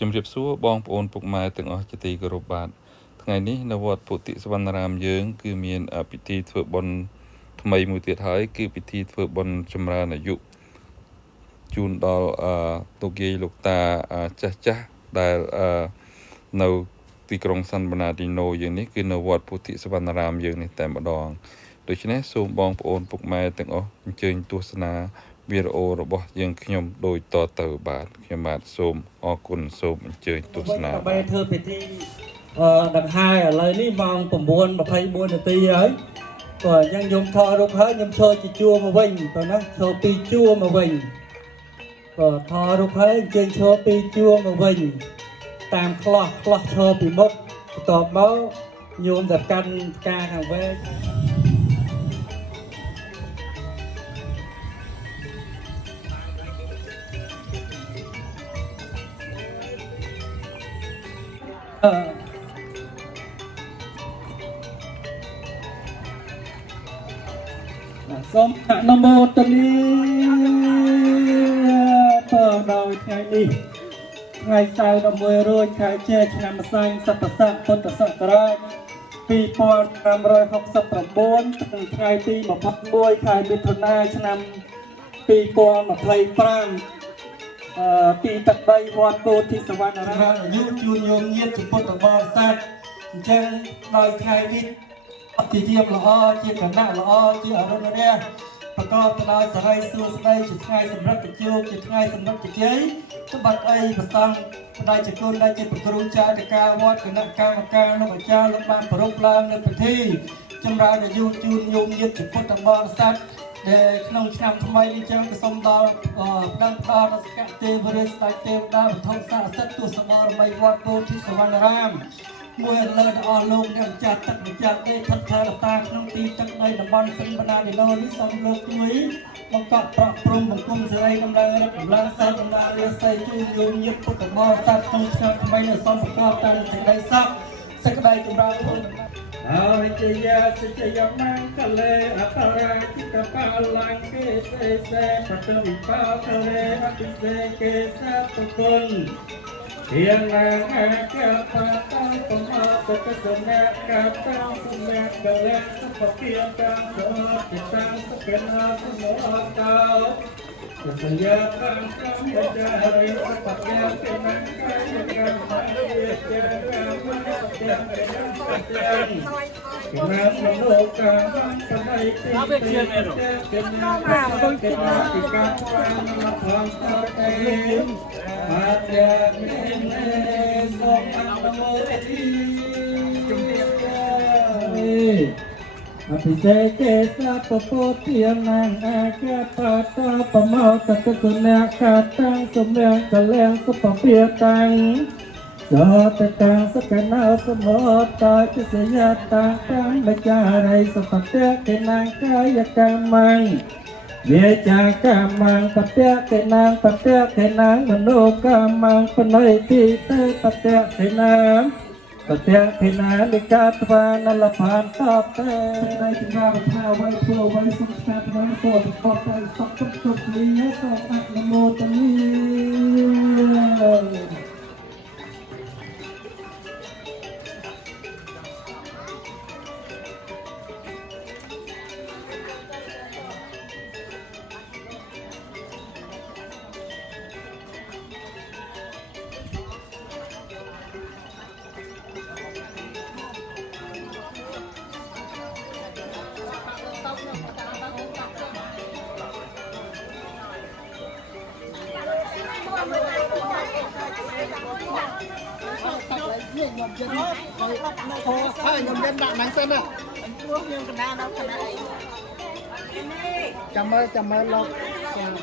ជំរាបសួរបងប្អូនពុកម៉ែទាំងអស់ជាទីគោរពបាទថ្ងៃនេះនៅវត្តពុទ្ធិសវណ្ណរាមយើងគឺមានពិធីធ្វើបុណ្យថ្មីមួយទៀតហើយគឺពិធីធ្វើបុណ្យចម្រើនអាយុជូនដល់លោកយាយលោកតាចាស់ដែលនៅទីក្រុងសាន់បាណាឌីណូយើងនេះគឺនៅវត្តពុទ្ធិសវណ្ណរាមយើងនេះតែម្ដងដូច្នេះសូមបងប្អូនពុកម៉ែទាំងអស់អញ្ជើញទស្សនាវីដេអូរបស់យើងខ្ញុំដូចតទៅបាទខ្ញុំបាទសូមអរគុណសូមអញ្ជើញទស្សនាបាទធ្វើពិធីដង្ហែឥឡូវនេះម៉ោង 9:24 នាទីហើយក៏អញ្ចឹងខ្ញុំថតរូបហើយខ្ញុំឈរជាជួរមកវិញទៅណាឈរពីជួរមកវិញក៏ថតរូបហើយអញ្ជើញឈរពីជួរមកវិញតាមខ្លះឈរពីមុខបន្ទាប់មកញោមតែកាន់ផ្កាខាងវែងសូមអនុមោទនាផងដោយថ្ងៃនេះថ្ងៃសៅរ៍11រោចខែជេឆ្នាំម្សាញ់សតស័កពុទ្ធសករាជ2569ถึงថ្ងៃទី21ខែមិថុនាឆ្នាំ2025ទីទឹកដីវត្តពោធិសវណ្ណរាមអាយុជួនញោមញាតិពុទ្ធបរិស័ទអញ្ចឹងដោយថ្ងៃនេះអតិថិល្អជាគណៈល្អជាអរុណរះប្រកបដោយសិរីសួស្តីជាថ្ងៃសម្រាប់ជោគជាថ្ងៃសម្រាប់ជ័យសម្បត្តិអីប្រសង់បដិជគុណដែលជាប្រគ្រូចារការវត្តគណៈកម្មការលោកអាចារ្យលោកបានប្រពឡើងនៅពិធីចម្រើនអាយុជូនញោមញាតិពុទ្ធបរិស័ទដែលក្នុងឆ្នាំថ្មីនេះចឹងក៏សូមដល់ផ្ដល់ដល់សកទេវរាជស្ដេចទេវតាវត្ថុស័ក្តិសិទ្ធិទស្សនរមីវត្តពោធិសវណ្ណរាមមួយលើអស់លោកអ្នកម្ចាស់ទឹកម្ចាស់ទេថិតថេរតាក្នុងទីទឹកដីតំបន់សិនបណាឌីណូនេះសូមលោកជួយបង្កប់ប្រក់ព្រំបង្គំសេរីកម្លាំងរឹកកម្លាំងសែកម្លាំងរាសីជូនញោមញាតិពុទ្ធបរិស័ទក្នុងឆ្នាំថ្មីនេះសូមប្រកបតាមសេចក្តីសុខសេចក្តីចម្រើនពុទ្ធហើយជាយាសិជយមង្គលេអបរាជិកបាលង្កេសេសេបតវិបាករេអភិសេកេសាទុគុណទៀងឡាងអាកាបតាំពមតកសនាកាតាំសុមេកលេសុភគិយតាំសុតិតាំសុកេណាសុមោតោសញ្ញាតាំកម្មចារិសបត្យាកិនកាយកម្មវិជាកម្មបត្យាកិនបត្យាគណៈមនោកាមបដិទិកិនកិនកិនកិកម្មផងតតេអាត្យាមេសូមអនុមោទនីអភិសេកេសាពពោធានាងអាកាបតាបមោតកគុណៈកាតាំងសុមេកលាំងសុភពាតាំងសតតាំងសកណោសមោតោទិសយតាកម្មបចារិសុភតៈកេណាងកាយកម្មងវាចាកម្មងបតៈកេណាងបតៈកេណាងមនោកម្មងបណៃទីទេបតៈកេណាងបតៈភិណានិកាតវានលផានតបទេនៃជំនាញថាអ្វីធ្វើអ្វីសុខស្អាតវិញពោលប្រកបដោយសុខទុក្ខទុក្ខនេះសូមអនុមោទនីហើយខ្ញុំមានដាក់មិនសិនណាព្រោះខ្ញុំកណ្ដាលដល់កណ្ដាលចាំមើលលោក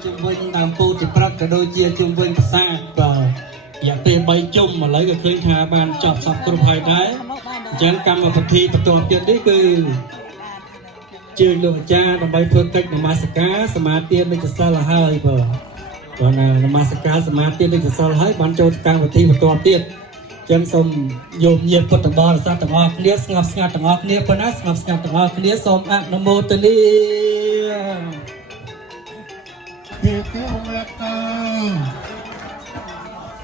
ជុំវិញដើមពោធិព្រឹកក៏ដូចជាជុំវិញប្រាសាទបាទរយៈពេល3ជុំឥឡូវក៏ឃើញថាបានចប់សពគ្រប់ហើយដែរអញ្ចឹងកម្មវិធីបន្តទៀតនេះគឺជើញលោកអាចារ្យដើម្បីធ្វើកិច្ចនមស្ការសមាទាននិច្ចសិលហើយបាទនមស្ការសមាទាននិច្ចសិលហើយបានចូលកម្មវិធីបន្តទៀតចឹងសូមយោមញាតិពុទ្ធបរិស័ទទាំងអស់គ្នាស្ងប់ស្ងាត់ទាំងអស់គ្នាប៉ុណ្ណាស្ងប់ស្ងាត់ទាំងអស់គ្នាសូមអនុមោទនីពីគូមេតា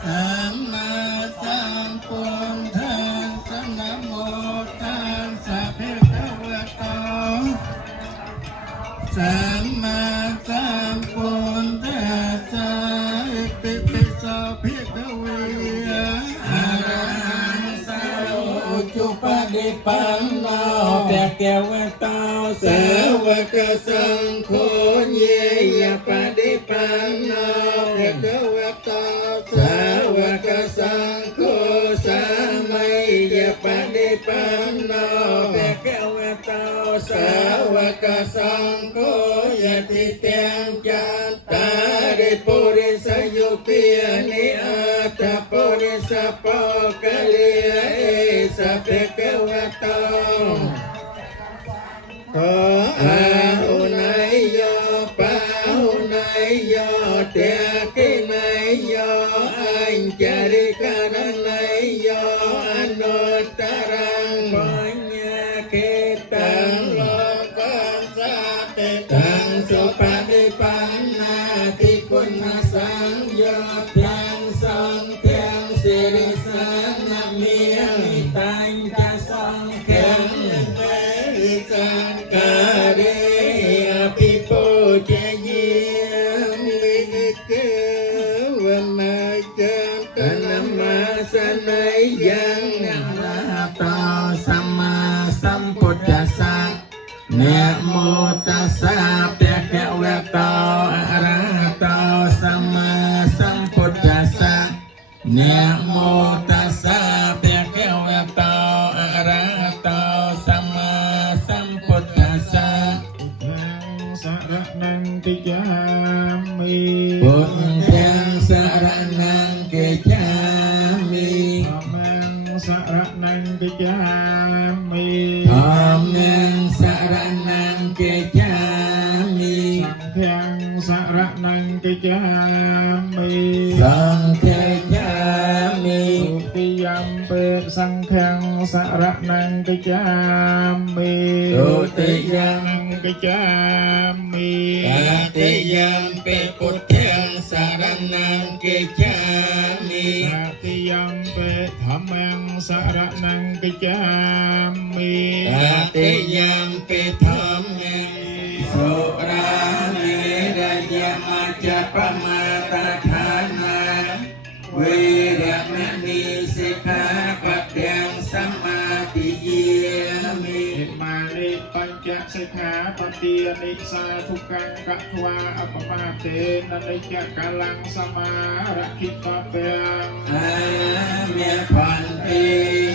សម្មា ពុនថាសនមោតាសាភេកវតោសម្មាសម្ពុនថាសាតិពិសោភិកវេអរហន្តសាជុបដិបណ្ណោភេកវតោសាវកសង្ឃោញេយបដិបណ្ណោភេកវតោសាវកសង្ឃោសាមីយបដិបណ្ណោភេកវតោសាវកសង្ឃោយតិទាំងចន្តារិពុរិសយុពានិអតពុរិសបកលិអេសភេកវតោขออาหุนายโยปาหุนายโยเตกินายโยอัญจาริกานายโยอนุตตรังปัญญาเกตังโลกัสสะเตตังสุปฏิปันนาติคุณสังโยยังสังเทียงสิริสังนามีตัญจะสังเทียงสังการะปิโปเจยิมิเกวันนาจันตนะมาสนัยยังนะระตาสัมมาสัมพุทธัสสะนะโมตัสสะภะคะวะโตอะระหะโตสัมมาสัมพุทธัสสะนะโมตัสสะภะคะวะโตอะระหะโตสัมมาสัมพุทธัสสะสารนังกิจามิพุทธังสารนังกิจามิธัมมังสารนังกิจามิธัมมังสารนังกิจามิสังฆังสารนังกิจามิสังฆังจามิทุติยัมเปิดสังฆังสารนังกิจามิทุติยังกิจามิตติยัมปิพุทธังสารนังกิจามิตติยัมปิธัมมังสารนังกิจามิตติยัมปิธัมมังสุราเมรยมัจจปมาตฐานาเวรมณีสิกขาปัฏฐังสมาธิเยมิมานิปัญจสิกขาปฏิยนิสาทุกังกัตวาอัปมาเตนะนิจกาลังสมาระคิปะเปยังอาเมพันเต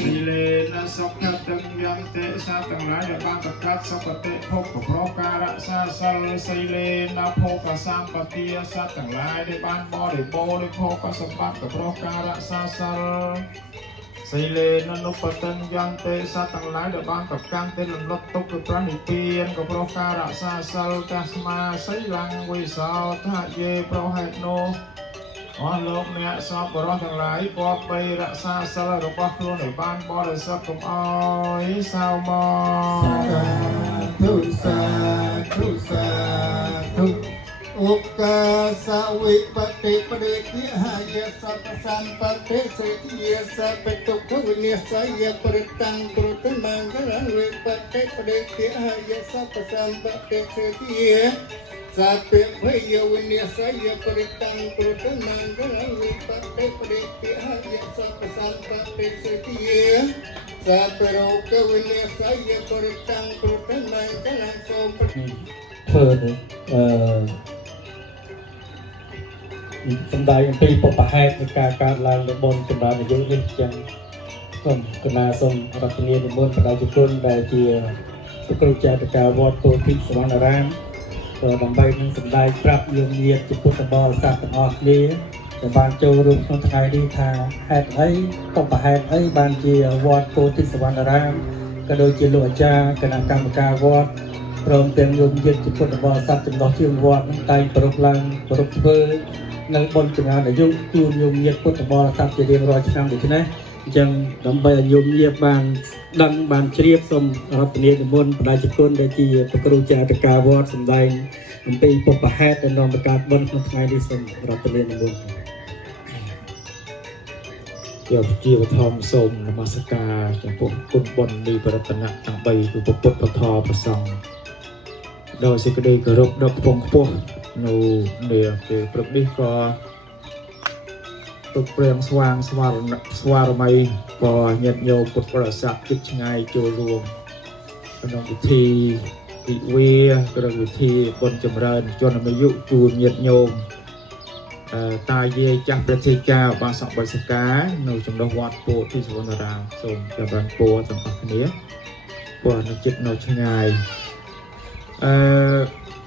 สิเลนะสุขตังยันเตสาตังหลายบางตะกัดสัพเตภพโปรการะสาสัลสิเลนะโภคสัมปติยสัตตังหลายได้บ้านบ่ได้โบได้โภคสมบัติโปรการะสาสัลสิเลนะนุปตัญญังเตสัตตังหลายได้บ้านกับการเตลำลับตุกพระนิพพานกับโปรการะสาสัลกัสมาสิลังวิสาทะเยโปรเหตโนอ๋อโลกเนี่ยสอบบรอทั้งหลายปอบไปรักษาสารรบครัวในบ้านบ่ได้สักกุมอ้อยสาวมอทุสาทุสาทุอุกกาสวิปติปริทิหายสัพสัมปติสิทธิยสัพตุขวินิสัยปริตังกรุตมังกรังวิปติปริทิหายสัพสัมปติสิทธิยสัพเพยวินิสัยปริตังกรุตมังกรังวิปติปริทิหายสัพสัมปติสิทธิยสัพโรกวินิสัยปริตังกรุตมังกรังโสปฏิเธอសម្ដែងអំពីបុព្វហេតុនៃការកើតឡើងនៃបុណ្យចម្រើនអាយុនេះចឹងសូមកណាសូមរតនានិមន្តបដិជនដែលជាព្រះគ្រូចាតិកាវត្តពោធិសវណ្ណារាមដើម្បីនឹងសម្ដែងប្រាប់យើងញាតិពុទ្ធបរិស័ទទាំងអស់គ្នាដែលបានចូលរួមក្នុងថ្ងៃនេះថាហេតុអីបុព្វហេតុអីបានជាវត្តពោធិសវណ្ណារាមក៏ដូចជាលោកអាចារ្យគណៈកម្មការវត្តព្រមទាំងយោមញាតិពុទ្ធបរិស័ទចំណុះជើងវត្តនឹងតែងប្រពឡើងប្រពធ្វើនៅបុណ្យចម្រើនអាយុជូនយោមញាតិពុទ្ធបរិស័ទជារៀងរាល់ឆ្នាំដូច្នេះអញ្ចឹងដើម្បីឲ្យយោមញាតិបានដឹងបានជ្រាបសូមរតនានិមន្តបដិជនដែលជាព្រះគ្រូចាតិកាវត្តសម្ដែងអំពីបុព្វហេតុដែលនាំទៅកើតបុណ្យក្នុងថ្ងៃនេះសូមរតនានិមន្ត យកជាបឋមសូមនមស្ការចំពោះគុណបុណ្យនៃប្រតនៈទាំង3គឺពុទ្ធពធប្រសង្ឃដោយសេចក្តីគោរពដ៏ខ្ពង់ខ្ពស់នៅពេលព្រឹកនេះក៏ទុកព្រៀងស្វារមីក៏ញាតិញោមពុទ្ធបរិស័ទជិតឆ្ងាយចូលរួមក្នុងពិធីវិវាឬវិធីបុណ្យចម្រើនជនអាយុជូនញាតិញោមតាយាយចាស់ព្រះធេចាបាសកបិសកានៅចំណុះវត្តពោធិសវណ្ណរាមសូមចម្រើនពរទាំងអស់គ្នាពរនៅចិត្តនៅឆ្ងាយ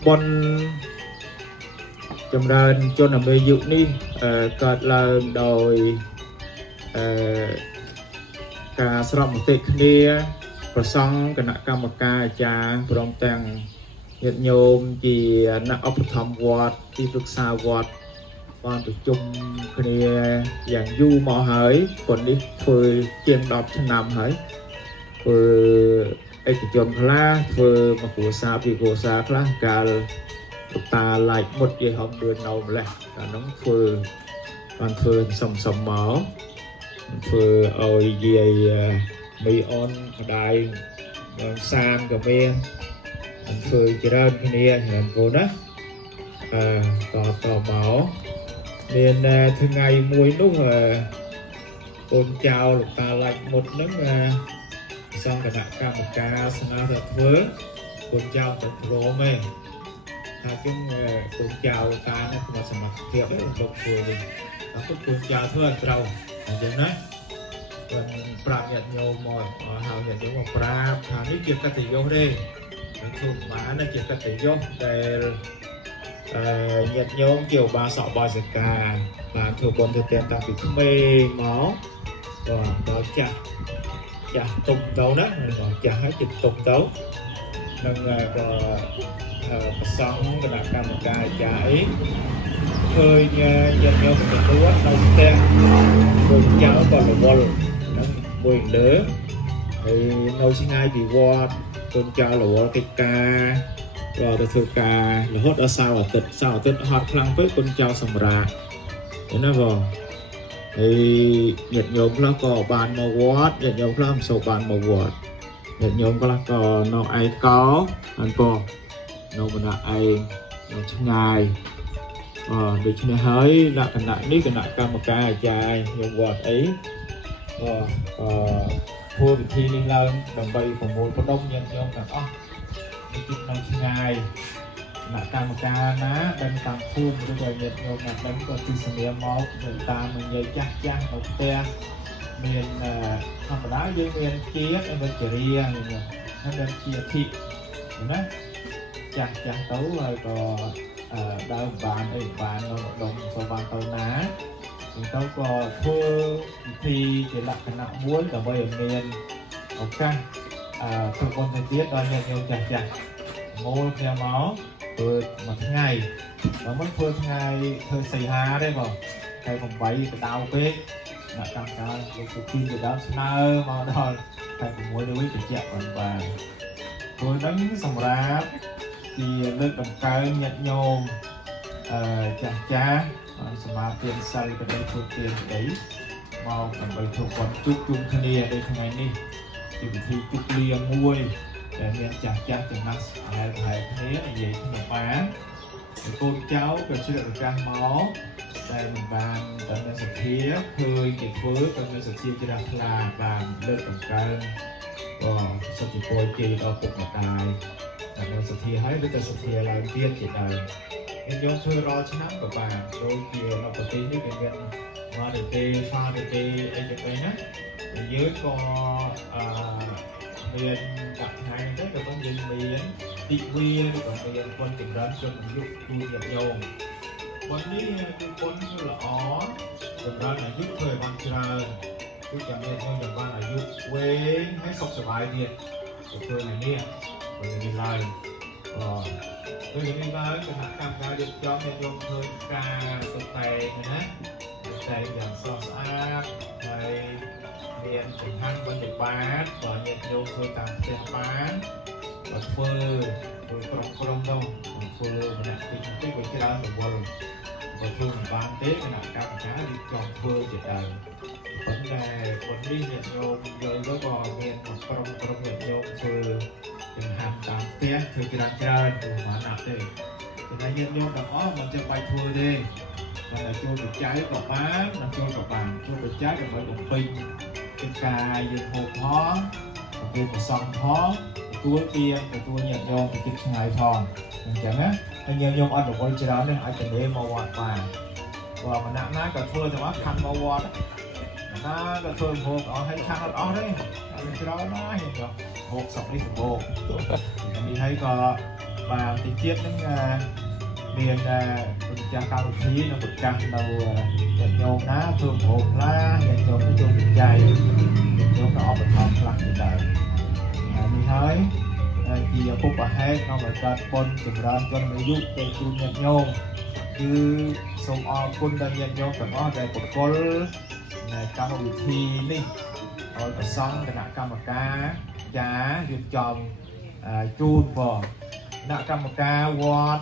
បុណ្យចម្រើនជនអាយុនេះកើតឡើងដោយការស្របមតិគ្នាប្រសង់គណៈកម្មការអាចារ្យព្រមទាំងញាតិញោមជាអ្នកឧបត្ថម្ភវត្តទីប្រឹក្សាវត្តបានប្រជុំគ្នាយ៉ាងយូរមកហើយប៉ុននេះធ្វើជាង10ឆ្នាំហើយធ្វើឯកជនខ្លះធ្វើមកគ្រួសារពីគ្រួសារខ្លះកាលតាឡាយមុតគេហំដឿននៅម្លេះកាលនោះបានធ្វើសំមកធ្វើឲ្យយាយមីអូនម្ដាយសានក៏មានធ្វើច្រើនគ្នាច្រើនគូណាតមកមានថ្ងៃមួយនោះកូនចៅលោកតាឡាច់មុតហ្នឹងសង្ឃគណៈកម្មការស្នើទៅធ្វើកូនចៅទៅព្រមឯងថាជុំកូនចៅតានេះក្នុងសមត្ថភាពឯងលោកធ្វើវិញតែកូនចៅធ្វើអត់ត្រូវអញ្ចឹងណាគាត់ប្រាប់ញាតិញោមមកហៅញាតិញោមមកប្រាប់ថានេះជាកតញ្ញូទេនឹងធ្វើបានជាកតញ្ញូដែលញាតិញោមជាឧបាសកបាសិកាបានធ្វើបុណ្យទៅតាំងពីក្មេងមកដល់ចាស់ទុំទៅណាដល់ចាស់ហើយជិតទុំទៅនឹងក៏ប្រសង់គណៈកម្មការអាចារ្យអីឃើញញាតិញោមទទួលនៅផ្ទះកូនចៅក៏រវល់នឹងមួយលើហើយនៅឆ្ងាយពីវត្តកូនចៅរវល់កិច្ចការក៏ទៅធ្វើការរហូតដល់សៅរ៍អាទិត្យហត់ខ្លាំងពេកកូនចៅសម្រាកឃើញណាបងហើយញាតិញោមខ្លះក៏បានមកវត្តញាតិញោមខ្លះមិនសូវបានមកវត្តញាតិញោមខ្លះក៏នៅឯកោហើយក៏នៅម្នាក់ឯងនៅឆ្ងាយដូច្នេះហើយលក្ខណៈនេះគណៈកម្មការអាចារ្យយកវត្តអីធ្វើពិធីនេះឡើងដើម្បីប្រមូលផ្ដុំញាតិញោមទាំងអស់នេះគឺនៅឆ្ងាយគណៈកម្មការណាដែលតាមភូមិឬក៏ញាតិញោមណាដឹងក៏ទីស្មៀមមកទៅតាមនិយាយចាស់នៅផ្ទះមានធម្មតាយើងមានជាមានជារាហើយមានជាធិណាចាស់ទៅហើយក៏ដើមបានអីបាននៅដុំសូវបានទៅណាទៅក៏ធ្វើពិធីជាលក្ខណៈមួយដើម្បីឲ្យមានឱកាសធ្វើបុណ្យទៅទៀតដល់ញាតិញោមចាស់មូលគ្នាមកធ្វើមួយថ្ងៃដល់មិនធ្វើថ្ងៃធ្វើសីហាទេបងថ្ងៃ8បដៅពេកអ្នកតាមការលោកសុភីទៅដល់ស្នើមកដល់ថ្ងៃ6ទៅវិញបញ្ជាក់បានធ្វើហ្នឹងសម្រាប់ជាលើកតម្កើងញាតិញោមចាស់សមាធិសិលទៅធ្វើទានស្ដីមកដើម្បីធ្វើបុណ្យជួបជុំគ្នានៅថ្ងៃនេះជាពិធីជប់លៀងមួយដែលមានចាស់ចំណាស់ហើយគ្នានិយាយគ្នាបានកូនចៅក៏ជ្រាបប្រកាសមកតែមិនបានតែមានសទ្ធាឃើញគេធ្វើក៏មានសទ្ធាជ្រះថ្លាបានលើកតម្កើងក៏សុខភាពជ័យដល់ពុកម្ដាយតែមានសទ្ធាហើយវាក៏សទ្ធាឡើងទៀតជាដើមគេយកធ្វើរាល់ឆ្នាំក៏បានដូចជានៅប្រទេសនេះគេមានមកទេផាទេអីទៅណាយើងក៏មានដាក់ថ្ងៃនេះទៅក៏យើងមានទីវាឬក៏មានបុណ្យចម្រើនជនអាយុជួយញាតិញោមបុណ្យនេះគឺបុណ្យល្អចម្រើនអាយុធ្វើឲ្យបានច្រើនគឺចាំញាតិញោមចាំបានអាយុវែងហើយសុខសប្បាយទៀតទៅធ្វើថ្ងៃនេះវិញឡើងដូចនេះឡើងគណៈកម្មការរៀបចំញាតិញោមធ្វើការតុបតែងណាតែយ៉ាងស្រស់ស្អាតហើយមានចំហាន់បរិបាតក៏ញាតិញោមធ្វើតាមផ្ទះបានបើធ្វើក្រុមនោះធ្វើម្នាក់ទីក៏ច្រើនរវល់ ก็ช่วงบางเต้ขณะการช้าดีจอมเพื่อจะได้ผลได้ผลที่เหยียดโยมโยยก็บอกเมียนปรมเหยียดโยมคือจึงหันตามเตี้ยคือกีฬาเจริญดูมาหนักเลยจึงให้เหยียดโยมแบบอ๋อมันจะไปทัวร์ดีมันlà chua được tráiกับmá là chuaกับbàn chua được tráiกับbởi đồng pin cái cài dùng hộp hó dùng một sòng hó tua kia cái tua nhẹ nhàng thì cái ngày thòn chẳng á anh nhẹ nhàng ăn được quay chơi đó nên ai cần để màu quạt mà và mình nặng ná cà phê thì mắc khăn màu quạt ná cà phê hộp ở hay khăn ở đấy anh cái đó nó hiện rồi hộp sọc đi từ bộ đi thấy có bàn thì chiết đến miềnคุณจะการอุทิศนะคุณจังเราเด็กโยมนะเพิ่มโอกละเด็กโยมที่โยมใจเด็กโยมก็ออกไปทำพลังใจมีเฮ้ยที่จะพบกับให้น้องแบบการบนจุดร้อนจนอายุเด็กจูนเด็กโยมคือส่งออกคุณดันเด็กโยมแต่ว่าได้กดกลในการอุทิศนี่เอาไปซ่องขณะกรรมการยาหยุดจอมจูนบ่คณะกรรมการวอด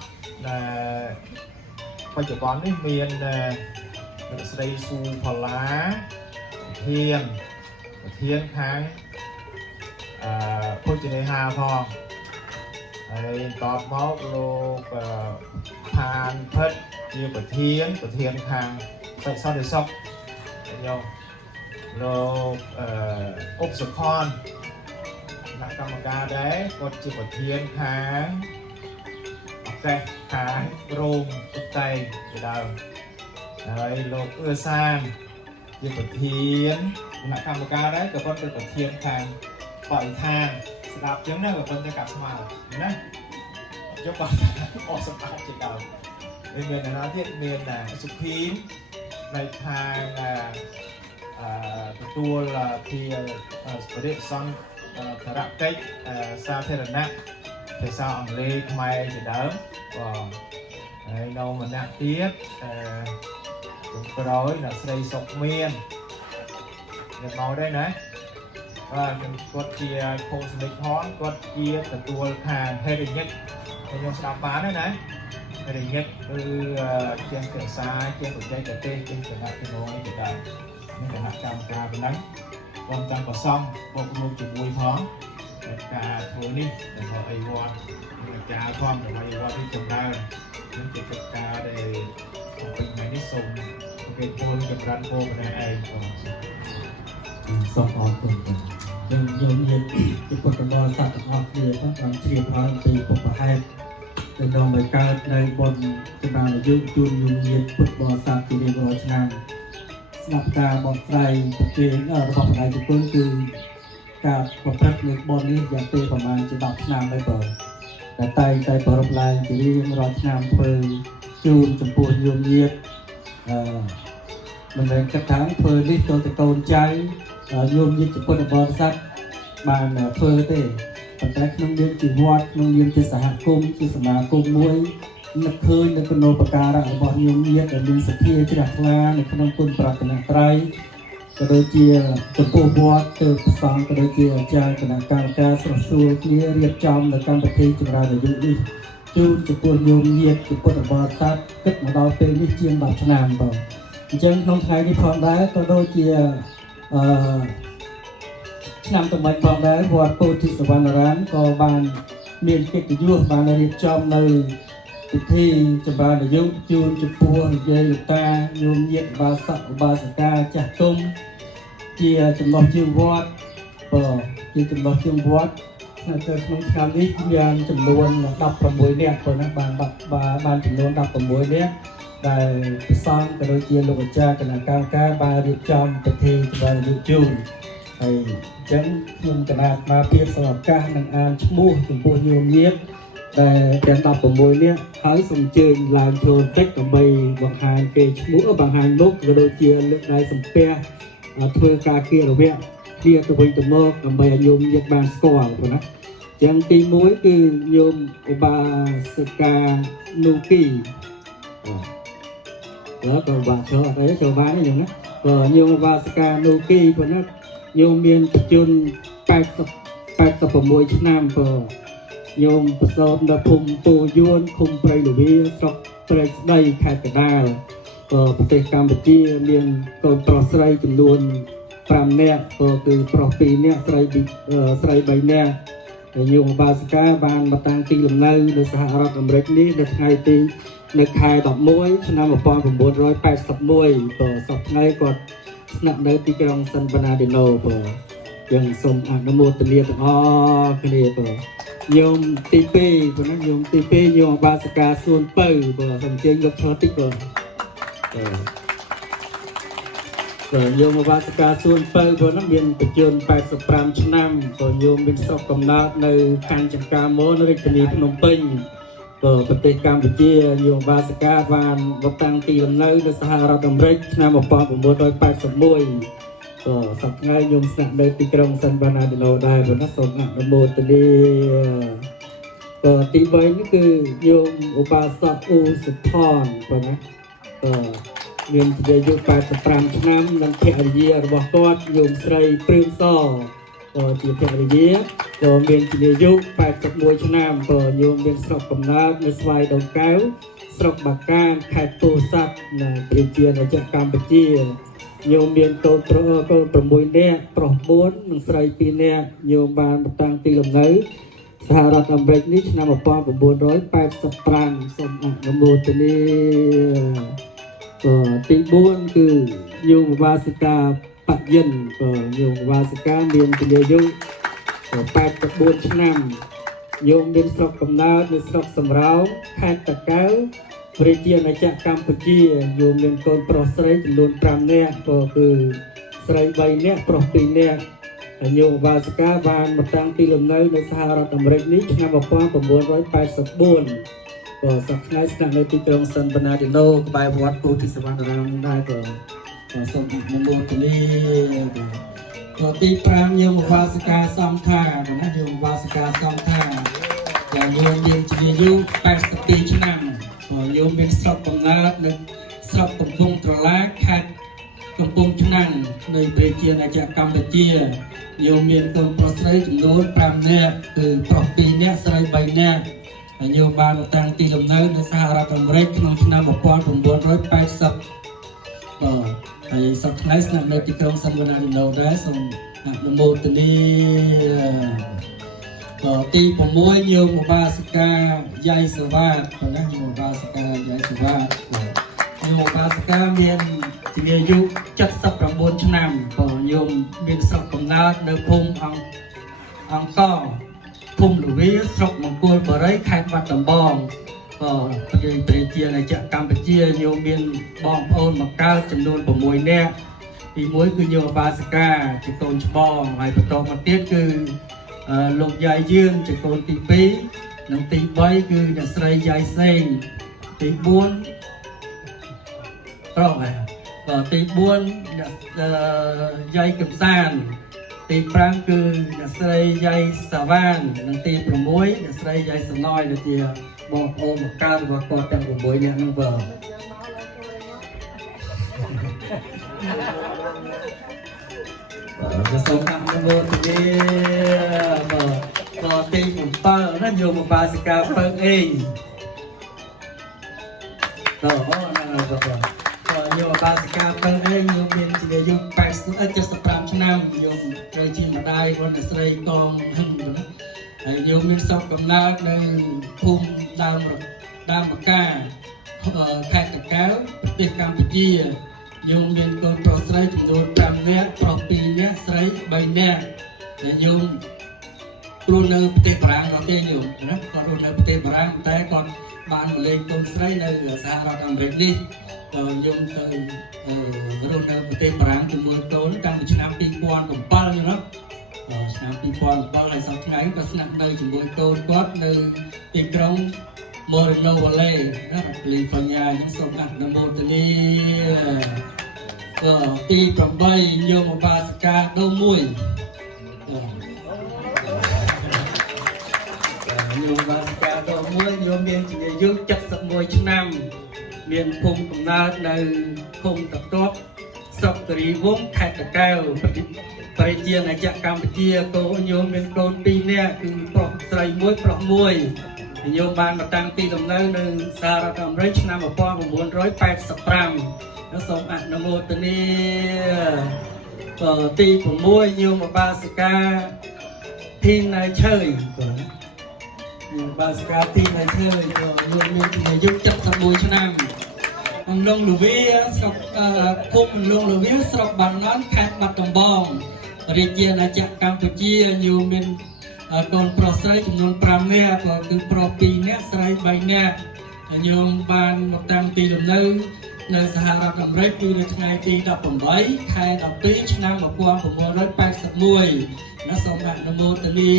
ปัจจุบันนี่เมียนสไลซูพลาเทียนค้างพูดจะในฮาพอตอบมอกโลกผ่านเพิดเกี่ยวกับเทียนค้างใส่ซอสเดือดซอกโลกอบสคอนคณะกรรมการได้กดจีบเทียนค้างcái kháng rôm tục tay để đầu đấy lột ưa sang như một thiên là cam một ca đấy cả con được một thiên thang khỏi thang đạp tiếng nữa của conจะกลับมานะยกบอลออกสตาร์ทจากเก่าเป็นเงินนะที่เงินนะสุขีนในทางตัวละที่ประเด็นซ้อนธาระเต็กซาเทรนะthì sao ông lê mai thì đỡ còn đâu mình nặng tiếp cũng có đối là xây sọc miên được nói đây đấy và mình có chia khô lịch hón có chia từ tua hàng hay định nhất mình dùng đàm bán đấy này hay định nhất từ trên cửa xa trên cửa dây cửa tên trên cửa nặng cái nồi cái này nhưng phải nặng cam cà bên đánh còn cam có xong bông luôn chỉ mùi thoáng cả thôi đi để họ ai quan cả con để ai quan đi trồng đào những cái tất cả để mình mấy cái sùng cái phôi cái rắn phôi này ai còn song on យើងមានពីពុទ្ធបរិស័ទទាំងអស់គ្នាបានជ្រាបហើយពីពុទ្ធហេតុដែលនាំឲ្យកើតនៅបុណ្យចម្រើនអាយុជួនញោមញាតិពុទ្ធបរិស័ទជារៀងរាល់ឆ្នាំស្ដាប់ការបកស្រាយប្រគេនរបស់ម្ដាយជគុណគឺការប្រព្រឹត្តនៃបុណ្យនេះយ៉ាងទេប្រហែលជា10ឆ្នាំហើយបងតែតែប្ររពឡើងជារៀងរាល់ឆ្នាំធ្វើជូនចំពោះញោមញាតិមិនមែនគិតថាធ្វើនេះទៅទៅកូនចៅញោមញាតិពុទ្ធបរិស័ទបានធ្វើទេប៉ុន្តែក្នុងនាមជាវត្តក្នុងនាមជាសហគមន៍ជាសមាគមមួយនឹកឃើញនៅក្នុងប្រការរបស់ញោមញាតិដែលមានសទ្ធាជ្រះថ្លានៅក្នុងគុណប្រតនត្រ័យក៏ដូចជាចំពោះវត្តទៅផ្សំក៏ដូចជាអាចារ្យគណៈកម្មការស្រស់ស្រួលគ្នារៀបចំនៅកម្មវិធីចម្រើនអាយុនេះជូនចំពោះញោមញាតិពុទ្ធបរិស័ទគិតមកដល់ពេលនេះជាង10ឆ្នាំបងអញ្ចឹងក្នុងថ្ងៃនេះផងដែរក៏ដូចជាឆ្នាំតំបន់ផងដែរវត្តពោធិសវណ្ណរាមក៏បានមានកិត្តិយសបានរៀបចំនៅពិធីចម្រើនអាយុជូនចំពោះនិយាយលោកតាញោមញាតិបាសកឧបាសិកាចាស់ទុំជាចំណុះជើងវត្តជាចំណុះជើងវត្តនៅក្នុងឆ្នាំនេះមានចំនួន16នាក់ប៉ុណ្ណឹងបានចំនួន16នាក់ដែលព្រះសង្ឃក៏ដូចជាលោកអាចារ្យគណៈកម្មការបានរៀបចំពិធីចម្រើនអាយុជូនហើយអញ្ចឹងខ្ញុំគណៈអាភិបសូមឱកាសនឹងអានឈ្មោះចំពោះញោមញាតិដែលទាំង16នាក់ហើយសូមអញ្ជើញឡើងចូលបន្តិចដើម្បីបង្ហាញគេឈ្មោះបង្ហាញមុខក៏ដូចជាលើកដៃសំពះធ្វើការគិរវៈគ្នាទៅវិញទៅមកដើម្បីឲ្យញោមញាតិបានស្គាល់ប៉ុណ្ណាអញ្ចឹងទី1គឺញោមឧបាសិកានូគីក៏បាទចូលអត់អីចូលបានទេយ៉ាងណាក៏ញោមឧបាសិកានូគីប៉ុណ្ណាញោមមានបច្ចុប្បន្ន86ឆ្នាំក៏ញោមប្រសូតនៅភូមិពោយួនឃុំព្រៃលវីស្រុកព្រែកស្ដីខេត្តកណ្ដាល ប្រទេសកម្ពុជាមានកូនប្រុសស្រីចំនួន5នាក់គឺប្រុស2នាក់ស្រី3នាក់ញោមបាសិកាបានមកតាំងទីលំនៅនៅសហរដ្ឋអាមេរិកនេះនៅថ្ងៃទីនៅខែ11ឆ្នាំ1981សប្តាហ៍ថ្ងៃគាត់ស្នាក់នៅទីក្រុងសាន់បាណាឌីណូយើងសូមអនុមោទនាទាំងអស់គ្នាញោមទី2ប៉ុណ្ណឹងញោមទី2ញោមបាសិកាសួនពៅសូមអញ្ជើញលោកឆ្លតិចញោមបាសិកាសួនពៅប៉ុណ្ណឹងមានបច្ចុប្បន្ន85ឆ្នាំញោមមានស្រុកកំណើតនៅខណ្ឌចង្ការមនរាជធានីភ្នំពេញប្រទេសកម្ពុជាញោមបាសិកាបានមកតាំងទីលំនៅនៅសហរដ្ឋអាមេរិកឆ្នាំ1981សប្តាហ៍ញោមស្នាក់នៅទីក្រុងសាន់បាណាឌីណូដែរប៉ុន្តែសូមអនុមោទនាទី3នេះគឺញោមឧបាសកអ៊ូសុផនប៉ុណ្ណាមានអាយុ85ឆ្នាំនិងភរិយារបស់គាត់ញោមស្រីព្រឿនសជាភរិយាមានអាយុ81ឆ្នាំញោមមានស្រុកកំណើតនៅស្វាយដងកែវស្រុកបាកានខេត្តពោធិ៍សាត់នៅប្រជាជាតិកម្ពុជាញោមមានកូន6នាក់ប្រុស4និងស្រី2នាក់ញោមបានតាំងទីលំនៅសហរដ្ឋអាមេរិកនេះឆ្នាំ1985សូមអនុមោទនាទី4គឺញោមបាសិកាបយិនញោមបាសិកាមានអាយុ84ឆ្នាំញោមមានស្រុកកំណើតនៅស្រុកសំរោងខេត្តតាកែវប្រជាជាតិកម្ពុជាញោមមានកូនប្រុសស្រីចំនួន5នាក់គឺស្រី3នាក់ប្រុស2នាក់ញោមបាសិកាបានមកតាំងទីលំនៅនៅសហរដ្ឋអាមេរិកនេះឆ្នាំ1984សប្តាហ៍ស្នាក់នៅទីក្រុងសាន់បាណាឌីណូក្បែរវត្តពោធិសវណ្ណរាមដែរសូមអនុមោទនាទី5ញោមបាសិកាសំថាញោមបាសិកាសំថាដែលញោមមានអាយុ82ឆ្នាំញោមមានស្រុកកំណើតនៅស្រុកកំពង់ត្រឡាចខេត្តកំពង់ឆ្នាំងនៃប្រជាជាតិកម្ពុជាញោមមានកូនប្រុសស្រីចំនួន5នាក់គឺប្រុស2នាក់ស្រី3នាក់ហើយញោមបានតាំងទីលំនៅនៅសហរដ្ឋអាមេរិកក្នុងឆ្នាំ1980ហើយសប្តាហ៍ស្នាក់នៅទីក្រុងសាន់បាណាឌីណូដែរសូមអនុមោទនាទី6ញោមបាសិកាយ៉ៃសវ៉ាតណាញោមបាសិកាយ៉ៃសវ៉ាតញោមបាសិកាមានអាយុ79ឆ្នាំញោមមានស្រុកកំណើតនៅភូមិអង្គរភូមិលវាស្រុកមង្គលបុរីខេត្តបាត់ដំបងប្រជាជាតិកម្ពុជាញោមមានបងប្អូនមកកើតចំនួន6នាក់ទី1គឺញោមបាសិកាជាកូនច្បងហើយបន្តមកទៀតគឺលោកយាយយើងជាកូនទី2និងទី3គឺអ្នកស្រីយាយសេងទី4ប្រុសហើយទី4អ្នកយាយកំសានទី5គឺអ្នកស្រីយាយសាវ៉ាននិងទី6អ្នកស្រីយាយសំណយដែលជាបងប្អូនមកកើតរបស់គាត់ទាំង6នាក់ហ្នឹងសូមអនុមោទនាទី7ណាញោមបាសិកាពើអេងញោមបាសិកាពើអេងញោមមានអាយុ75ឆ្នាំញោមគឺជាម្ដាយរបស់អ្នកស្រីកងហឹងណាហើយញោមមានស្រុកកំណើតនៅភូមិដើមមកាខេត្តតាកែវប្រទេសកម្ពុជាញោមមានកូនប្រុសស្រីចំនួន5នាក់ប្រុស2នាក់ស្រី3នាក់ហើយញោមព្រោះនៅប្រទេសបារាំងក៏ទេញោមណាគាត់រស់នៅប្រទេសបារាំងតែគាត់បានមកលេងកូនស្រីនៅសហរដ្ឋអាមេរិកនេះញោមទៅរស់នៅប្រទេសបារាំងជាមួយកូនតាំងពីឆ្នាំ2007ណាឆ្នាំ2007ហើយសប្តាហ៍ថ្ងៃក៏ស្នាក់នៅជាមួយកូនគាត់នៅទីក្រុងMoreno Valley ណាកាលីហ្វ័រញ៉ាយើងសូមអនុមោទនាទី8ញោមបាសិកាដូ1ញោមបាសិកាដូ1ញោមមានអាយុ71ឆ្នាំមានភូមិកំណើតនៅភូមិតកបស្រុកគិរីវង្សខេត្តតាកែវប្រជាជាតិកម្ពុជាកូនញោមមានកូន2នាក់គឺប្រុសស្រី1ប្រុស1 โยมบานมาตั้งตีลำเนินหนึ่งสหรัฐอเมริกนำมาป้อน985แล้วสมอัตนโมตนีตีผมมวยโยมบาสกาทีนายเชยบาสกาทีนายเชยโยมมียุคจับสมุยชนะมันลงหลุวีสอบคุมลงหลุวีสอบบางนั้นแคดบัดตงบองเรียนเยียนจากกัมพูชีอยู่เป็นโดนโปรไซจำนวน5เนี่ยก็คือโปรปีเนี่ยสไลด์ใบเนี่ยโยมบานมาตั้งตีลำเนินในสหรัฐอเมริกคือในไงตี18 ខែ 12 ឆ្នាំ 1981 ណាសូមអនុមោទនា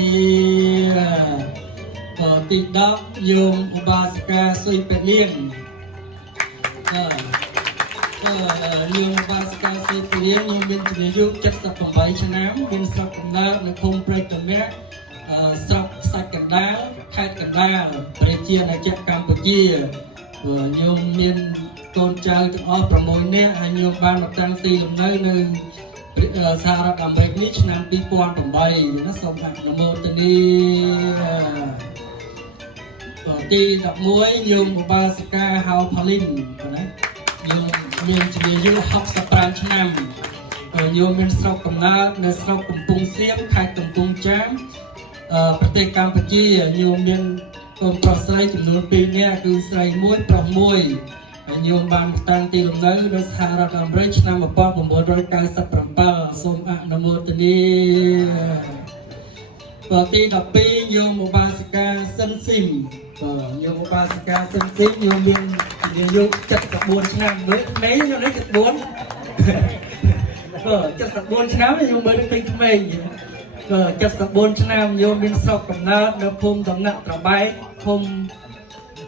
ទី10យោមឧបាសិកាសុយពេលៀងយោមឧបាសិកាសុយពេលៀងខ្ញុំមានអាយុ78 ឆ្នាំ មានស្រុកកំណើតនៅភូមិព្រែកតមាក់ស្រុកខ្សាច់កណ្ដាលខេត្តកណ្ដាលប្រជាណាចក្រកម្ពុជាខ្ញុំមានកូនចៅទាំងអស់6នាក់ហើយខ្ញុំបានមកតាំងទីលំនៅនៅសហរដ្ឋអាមេរិកនេះឆ្នាំ2008ណាសូមអនុមោទនាទី11ខ្ញុំឧបាសិកាហៅផលីនណាខ្ញុំមានអាយុ65 ឆ្នាំខ្ញុំមានស្រុកកំណើតនៅស្រុកកំពង់សៀមខេត្តកំពង់ចាមប្រទេសកម្ពុជាខ្ញុំមានកូនប្រុសស្រីចំនួន2នាក់គឺស្រី1ប្រុស1ហើយខ្ញុំបានតាំងទីលំនៅនៅសហរដ្ឋអាមេរិកឆ្នាំ1997សូមអនុមោទនាទី12យោមឧបាសិកាសិនស៊ីមយោមឧបាសិកាសិនស៊ីមខ្ញុំមានអាយុ74 ឆ្នាំមើលក្មេងខ្ញុំនេះ74 74 ឆ្នាំខ្ញុំមើលនេះក្មេង74 ឆ្នាំខ្ញុំមានស្រុកកំណើតនៅភូមិតំណាក់ត្របែកភូមិ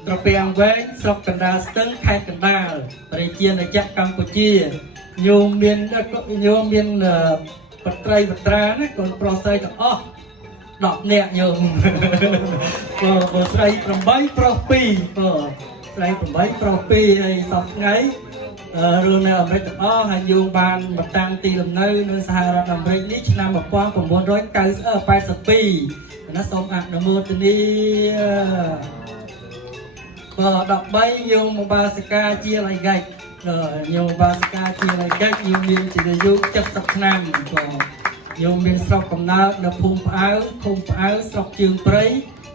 ត្រពាំងវែងស្រុកកណ្ដាលស្ទឹងខេត្តកណ្ដាលប្រជាណាចក្រកម្ពុជាខ្ញុំមានបត្រីបត្រាណាកូនប្រុសស្រីទាំងអស់10នាក់ខ្ញុំបើស្រី8ប្រុស2ស្រី8ប្រុស2ហើយសពថ្ងៃរស់នៅអាមេរិកទាំងអស់ហើយយើងបានមកតាំងទីលំនៅនៅសហរដ្ឋអាមេរិកនេះឆ្នាំ1982ណាសូមអនុមោទនា13យោមឧបាសិកាជាឡៃហ្គាច់យោមឧបាសិកាជាឡៃហ្គាច់ខ្ញុំមានអាយុ70 ឆ្នាំខ្ញុំមានស្រុកកំណើតនៅភូមិផ្អៅស្រុកជើងព្រៃ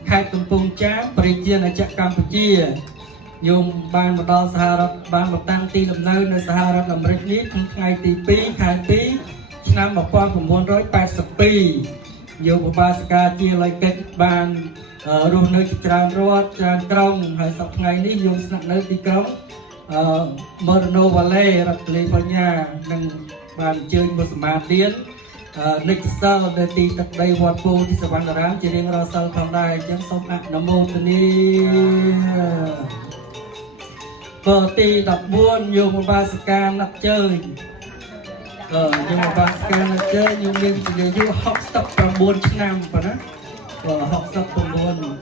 ខេត្តកំពង់ចាមប្រជាណាចក្រកម្ពុជាខ្ញុំបានមកដល់សហរដ្ឋបានមកតាំងទីលំនៅនៅសហរដ្ឋអាមេរិកនេះក្នុងថ្ងៃទី2 ខែ 2 ឆ្នាំ1982យោមឧបាសិកាជាឡៃហ្គាច់បានរស់នៅច្រើនរដ្ឋច្រើនក្រុងហើយសប្តាហ៍ថ្ងៃនេះខ្ញុំស្នាក់នៅទីក្រុងMoreno Valley រដ្ឋកាលីហ្វ័រញ៉ានិងបានអញ្ជើញមកសមាទាននិច្ចសិលនៅទីទឹកដីវត្តពោធិសវណ្ណរាមជារៀងរាល់សិលផងដែរអញ្ចឹងសូមអនុមោទនាទី14យោមឧបាសិកាណាត់ជើញយោមឧបាសិកាណាត់ជើញខ្ញុំមានអាយុ69 ឆ្នាំប៉ុណ្ណា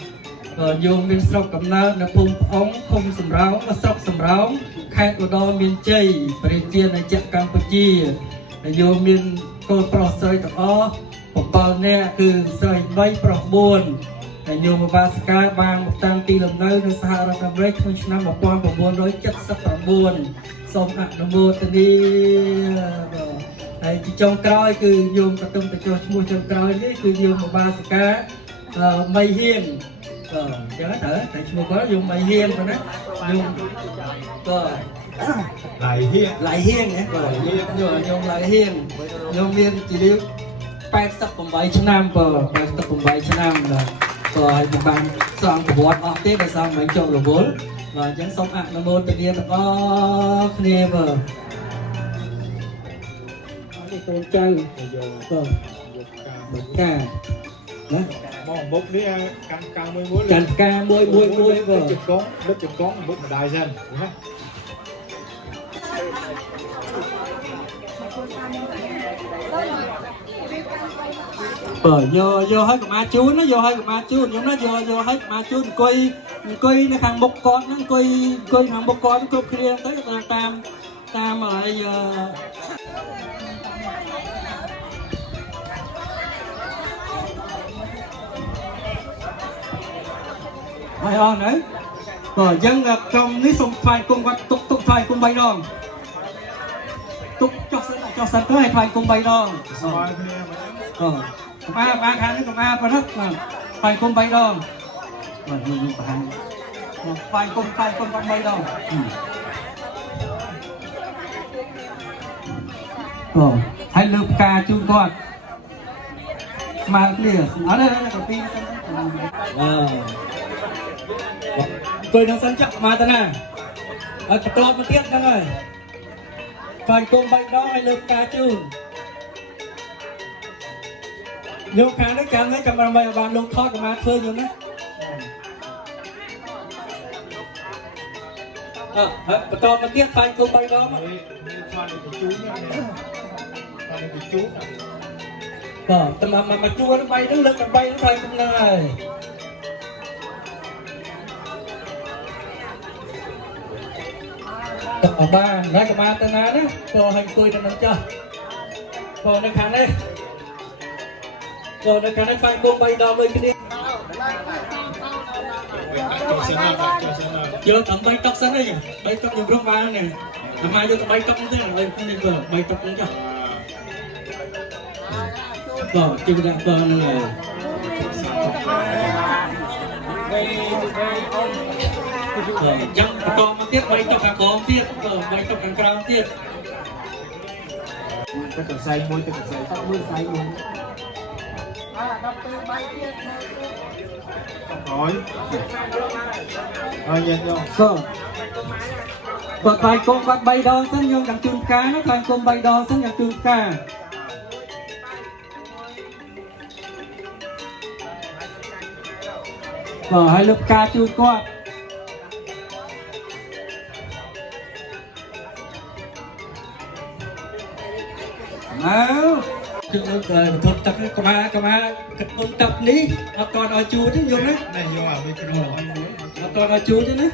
69យោមមានស្រុកកំណើតនៅភូមិផ្អុងឃុំសំរោងស្រុកសំរោងខេត្តឧត្តរមានជ័យប្រជាណាចក្រកម្ពុជាយោមមានកូនប្រុសស្រីទាំងអស់7នាក់គឺស្រី3ប្រុស4ហើយយោមឧបាសិកាបានមកតាំងទីលំនៅនៅសហរដ្ឋអាមេរិកក្នុងឆ្នាំ1979សូមអនុមោទនាហើយចុងក្រោយគឺយោមក៏ទុំទៅចុះឈ្មោះចុងក្រោយនេះគឺយោមឧបាសិកាមីហៀងអញ្ចឹងទៅតែឈ្មោះគាត់យោមមីហៀងប៉ុណ្ណាយោមក៏ឡៃហៀងណាយោមឡៃហៀងយោមមានជីវិត88 ឆ្នាំ88 ឆ្នាំក៏ឲ្យបានសងប្រវត្តិអស់ទេដោយសារមិនចុះរវល់បាទអញ្ចឹងសូមអនុមោទនាទាំងអស់គ្នាមើលនេះកូនចៅយកការមកមុខនេះកាន់ការមួយកាន់ការមួយបើជង្គង់មុខម្ដាយសិនណាយកឲ្យកុមារជូនណាយកឲ្យកុមារជូនខ្ញុំណាយកឲ្យកុមារជូនអង្គុយនៅខាងមុខគាត់ហ្នឹងអង្គុយខាងមុខគាត់គ្រប់គ្នាទៅតាមហើយ ហើយអស់ហ្នឹងក៏អញ្ចឹងក្រុមនេះសូមថ្វាយគុំគាត់ទុកថ្វាយគុំ3ដងទុកចុះសិនទៅឲ្យថ្វាយគុំ3ដងស្វាយគ្នាបាទខាងនេះកុំអាប្រហិតបាទថ្វាយគុំ3ដងបាទយើងបង្ហាញថ្វាយគុំគាត់3ដងហើយលើផ្កាជូនគាត់ស្មើគ្នាអត់ទេទៅពីសិនអង្គុយនឹងសិនចាក់មកទៅណាហើយបន្តមកទៀតហ្នឹងហើយថ្វាយគុំ3ដងឲ្យលើផ្កាជូនលោកខាងនេះចាំនេះចាំដើម្បីឲ្យបានលោកថតកុំមកធ្វើយើងណាហើយបន្តមកទៀតថ្វាយគុំ3ដងថ្វាយទៅជូនថ្វាយទៅជូនបាទតាមមកជួន3ហ្នឹងលើក3ហ្នឹងថ្វាយគុំហ្នឹងហើយអត់បានណាក៏បានទៅណាណាក៏ឲ្យអង្គុយទៅនឹងចាស់ក៏នៅខាងនេះថ្វាយគុំ3ដងដូចគ្នាយកដើម្បីតុកសិនទេ3តុកយើងរកបាននេះអាមកយក3តុកទេហើយនេះក៏3តុកហ្នឹងចាស់ក៏ជីវិតក៏នឹងហើយចាំបន្តមកទៀត3តុកខាងក្រោមទៀត3តុកខាងក្រោមទៀតទឹកកន្សែងមួយទឹកកន្សែងទឹកមួយខ្សែមួយដល់ពេល3ទៀតហើយយើងយកគាត់ថ្វាយគុំគាត់3ដងសិនយើងចាំជូនផ្កាណាថ្វាយគុំ3ដងសិនចាំជូនផ្កាហើយលើផ្កាជូនគាត់គឺបន្ទប់ទឹកក្បាលបន្ទប់ទឹកនេះអត់តឲ្យជួទេយល់ណានេះយកឲ្យវាក្រោយមួយអត់តឲ្យជួទេណា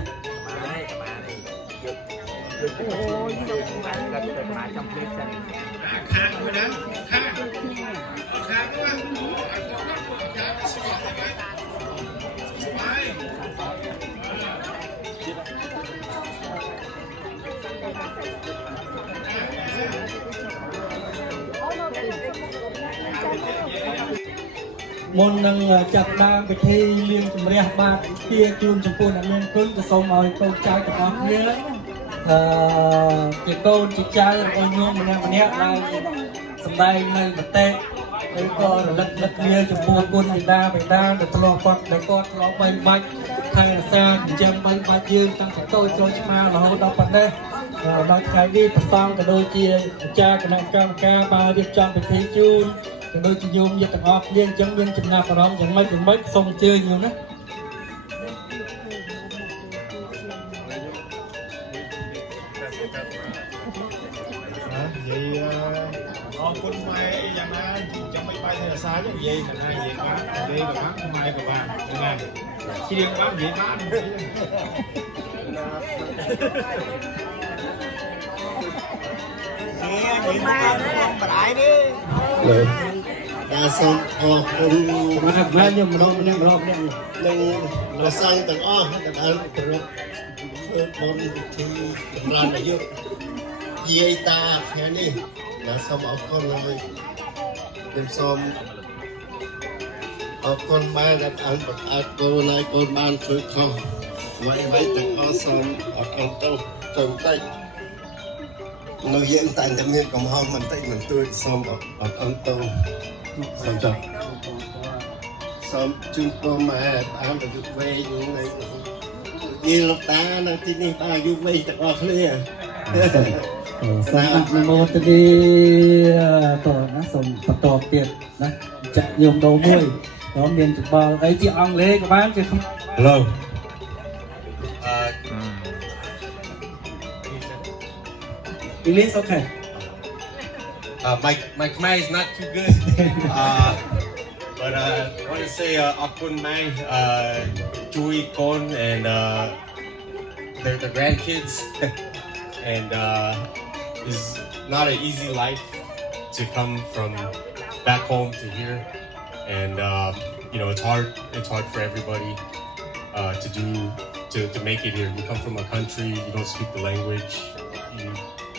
អូយគាត់កំភ្លេចសិនខាងមួយណាខាងនោះមុននឹងចាប់ដើមពិធីលាងសម្រះបាតទាជូនចំពោះអ្នកមានគុណក៏សូមឲ្យកូនចៅទាំងអស់គ្នាជាកូនជាចៅរបស់ញោមម្នាក់ដែលសម្ដែងនៅប្រទេសឬក៏រលឹកគ្នាចំពោះគុណបិតាដែលធ្លាប់គាត់ធ្លាប់បីបាច់ថែរក្សាចិញ្ចឹមបីបាច់យើងតាំងពីតូចចូលឆ្មារហូតដល់ប៉ុណ្ណេះដល់ថ្ងៃនេះប្រសងក៏ដូចជាអាចារ្យគណៈកម្មការបានរៀបចំពិធីជូនក៏ដូចជាញោមញាតិទាំងអស់គ្នាអញ្ចឹងមានចំណាប់អារម្មណ៍យ៉ាងម៉េចសូមអញ្ជើញញោមណាអរគុណម៉ែយ៉ាងណាចាំមិនបាយទេអាសានិយាយមិនណានិយាយបាននិយាយក៏បានម៉ែក៏បានហ្នឹងច្រៀងបាននិយាយបានម៉ែបលាយនេះការសូមអរគុណបាទខ្ញុំម្ដងម្នាក់នឹងលោកសាំងទាំងអស់ដែលគោរពធ្វើបុណ្យពិធីចម្រើនអាយុយាយតាថ្ងៃនេះដែលសូមអរគុណហើយខ្ញុំសូមអរគុណម៉ែដែលអត់បង្កើតកូនហើយកូនបានធ្វើខុសអ្វីទាំងអស់សូមអរគុណទៅតិចនៅយើងតែងតែមានកំហុសបន្តិចបន្តួចសូមអរគុណទៅសូមចុះសូមជូនពរម៉ែអាយុវែងនៅយាយលោកតានៅទីនេះបានអាយុវែងទាំងអស់គ្នាសាអនុមោទនីតណាសូមបន្តទៀតណាចាក់ញោមដូរមួយក៏មានច្បល់អីជាអង់គ្លេសក៏បានជា Hello English okay my Khmer is not too good but I want to say Akun Mai Chui Kon and the grandkids and it's not an easy life to come from back home to here and you know it's hard for everybody to make it here. You come from a country, you don't speak the language,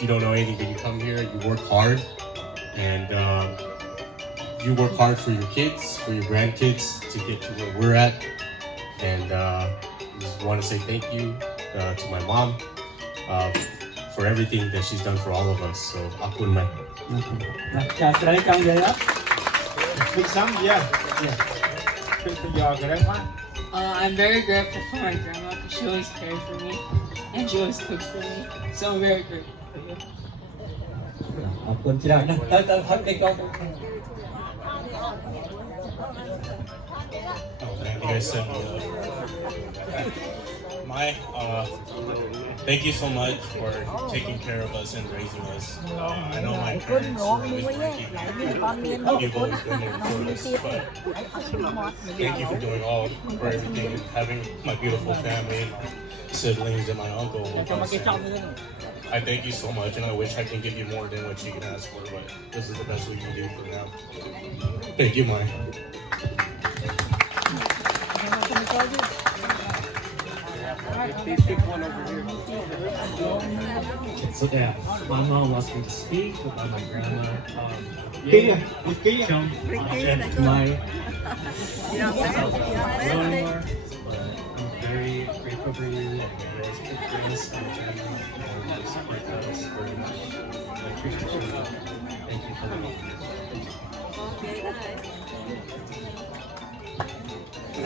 you don't know anything, but you come here, you work hard, and you work hard for your kids, for your grandkids to get to where we're at. And just want to say thank you to my mom for everything that she's done for all of us. So, akun mai. ចាស្រីចង់និយាយអត់ Big Sam, yeah. Big for your grandma. I'm very grateful for my grandma because she always cared for me and she always cooked for me. So I'm very grateful for you. អរគុណច្រើនណាស់ទៅហត់គេកូន Oh man, you guys set me up. Thank you so much for taking care of us and raising us. I know my parents were always working. You both been there for us, but thank you for doing all for everything, having my beautiful family, my siblings, and my uncle with us. And I thank you so much, and I wish I can give you more than what you can ask for, but this is the best we can do for now. Thank you, Mai. So yeah, my mom wants me to speak about my grandma. Kia, Kia. My Eleanor, but I'm very grateful for you and you always pick for us and my grandma and you support us very much. I appreciate you. Thank you for the love.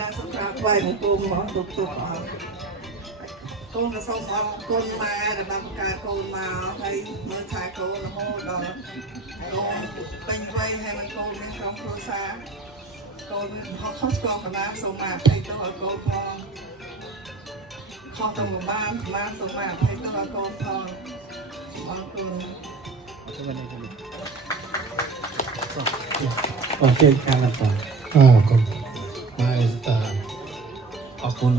ដែលសម្រាប់វាយបង្គំមកទុកទុកអស់កូនក៏សូមអរគុណម៉ែដែលបានបង្កើតកូនមកហើយមើលថែកូនរហូតដល់កូនពេញវ័យហើយមិនកូនមានក្រុមគ្រួសារកូនមានខុសឆ្គងកណ្ដាលសូមអភ័យទោសឲ្យកូនផងខុសទៅមិនបានសូមអភ័យទោសឲ្យកូនផងអរគុណ អូខេខាងណាត់ត còn mai ở quân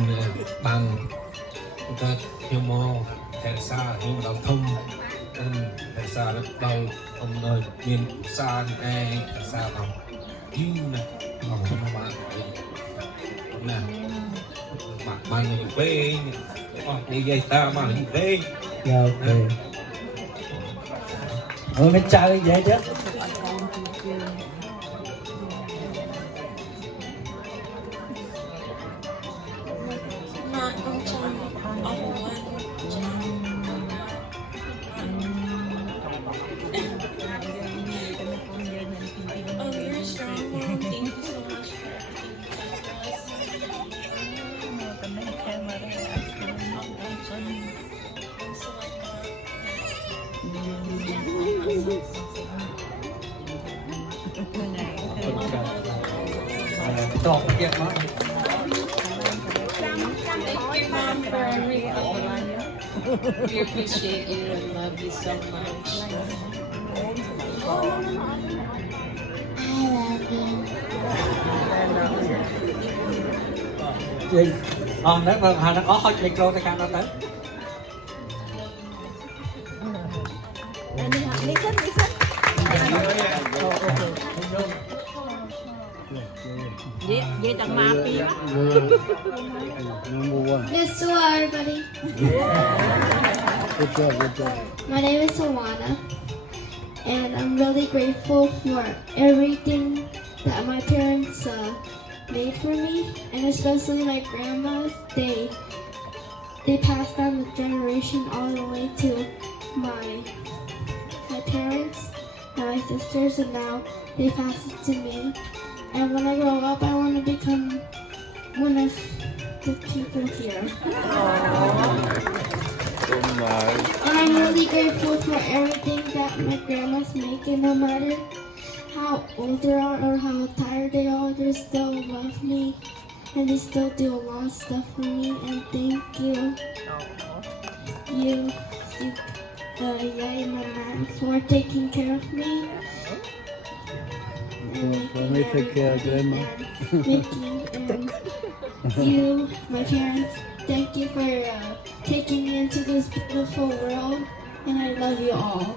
bằng ta hiếu mò thẻ xa hiếu đầu thông thẻ xa đất đầu ông ơi miền xa e thẻ xa bằng hiếu này học không mà bạn nè bạn bạn này về đi dây ta mà đi về យ៉ាអូខេអូមិនចៅនិយាយទៀត Oh, you're strong, Mom. Thank you so much for everything. តបទៀតមក Thank you, Mom, for everything. We appreciate you and love you so much. Chị nếu mà Hà nó có hơi micro thì càng nó tới Vậy tặng mà đi á. Yes, hello everybody. good job My name is Sawana, and I'm really grateful for everything that my parents made for me, and especially my grandmas. They passed down the generation all the way to my parents and my sisters, and now they pass it to me. And when I grow up, I want to become one of the people here. And I'm really grateful for everything that my grandmas make, and no matter how old they are or how tired they are, they still love me, and they still do a lot of stuff for me. And thank you, Yay and my mom, for taking care of me. And we take care of Grandma. And you, my parents, thank you for taking me into this beautiful world, and I love you all.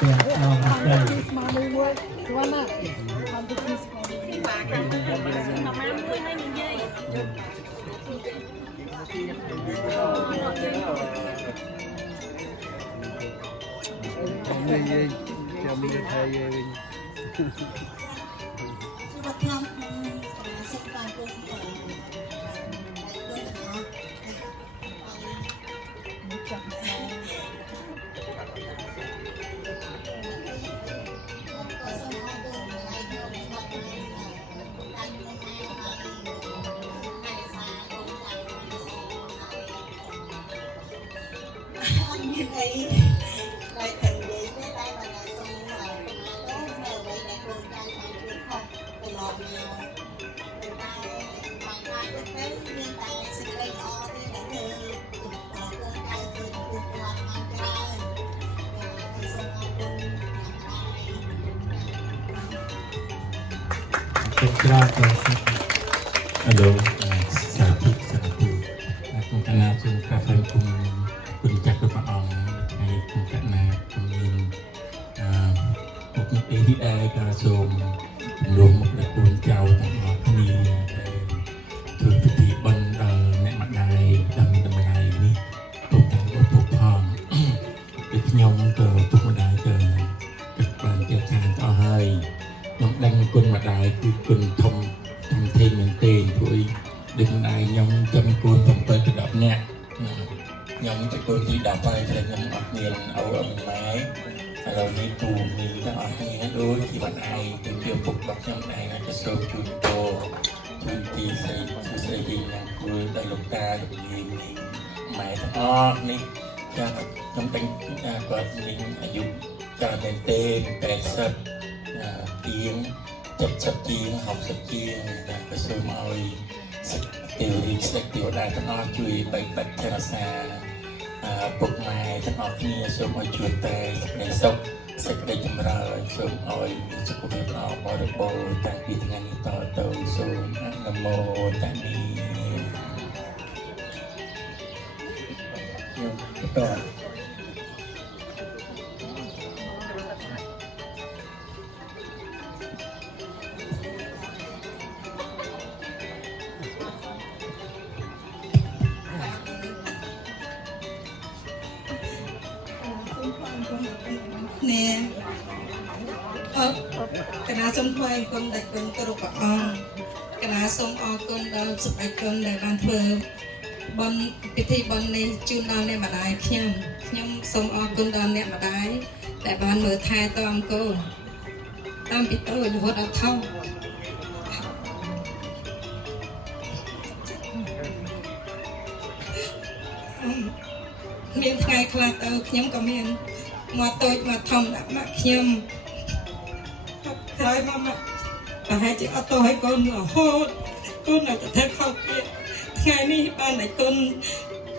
ទៀតអរគុណ Small work. One up. Halo, satu aku kena suka pun cak Pak Ong ngày cũng cạn nạp cũng như một cái cả sôm luôn một cái cuốn trâu tặng họ đi thường thực thị bên mẹ mặt đài đầm đài đi tục tục thòng được nhom cờ tục mặt đài cờ các bạn chơi sang to hơi nó đánh quân mặt đài cứ quân thông thêm mình tiền thôi đừng ai nhom chân quân thông tới cái đập nhẹ nhóm cái cô đi đạp bay thì nhóm mặc nhiên áo ấm máy rồi đi tù đi nó ở nghe đôi thì bạn ai từ kia phục bắt nhóm này là cái số chun cô chun tì xây đi nhà cười đại lục ta được đi máy thọ đi cho nhóm đánh quạt đi dùng cho nên tên bè sật tiếng chập tiếng học sập tiếng là cái số mồi tiểu đi sẽ tiểu đại thọ chui bay bạch theo xaปุกម៉ែទាំងអស់គ្នាសូមឲ្យជួយតែសេចក្តីចម្រើនសូមឲ្យសុខភាពល្អបរិបូរណ៍តាំងពីថ្ងៃនេះតទៅសូមអនុមោទនាបន្តnè cái nào xung quanh con đại con cơ rục on cái nào xung o con đâu sụp đại con đại ban phơ bon thì bon này chun nào này mà đại nhom xung o con đâu này mà đại ban mở thai toam cô tam bị tôi hốt đau thâu miền Thái khai tơ nhom có miền mà tôi mà thông đã mặc nhầm thôi mà hai chị ở tôi con là hốt con là thật không biết ngày nay ban này con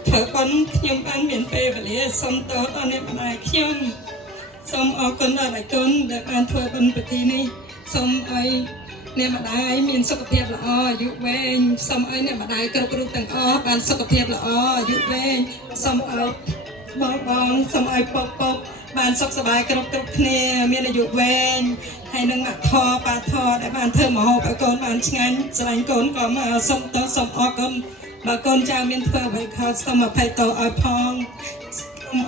thở con nhầm ban miền tây và lý xong tớ con em mà này nhầm xong ở con là con để ban thở ban bữa này xong ai nè mà đại miền sọc thiệp là dụ ven xong ai nè mà đại cầu cầu tầng ban sọc thiệp là dụ ven xong ai bong xong ai pop bạn sọcสบายกรุบเนี่ยมีอายุเวนให้นึงหมักทอปลาทอได้บ้านเธอหมอไปก่อนบ้านงั้นสลายก่อนก็มาส่งต่อส่งออกก่อนบางคนจะมีเธอไปเขาสมัครไปต่อไอพอง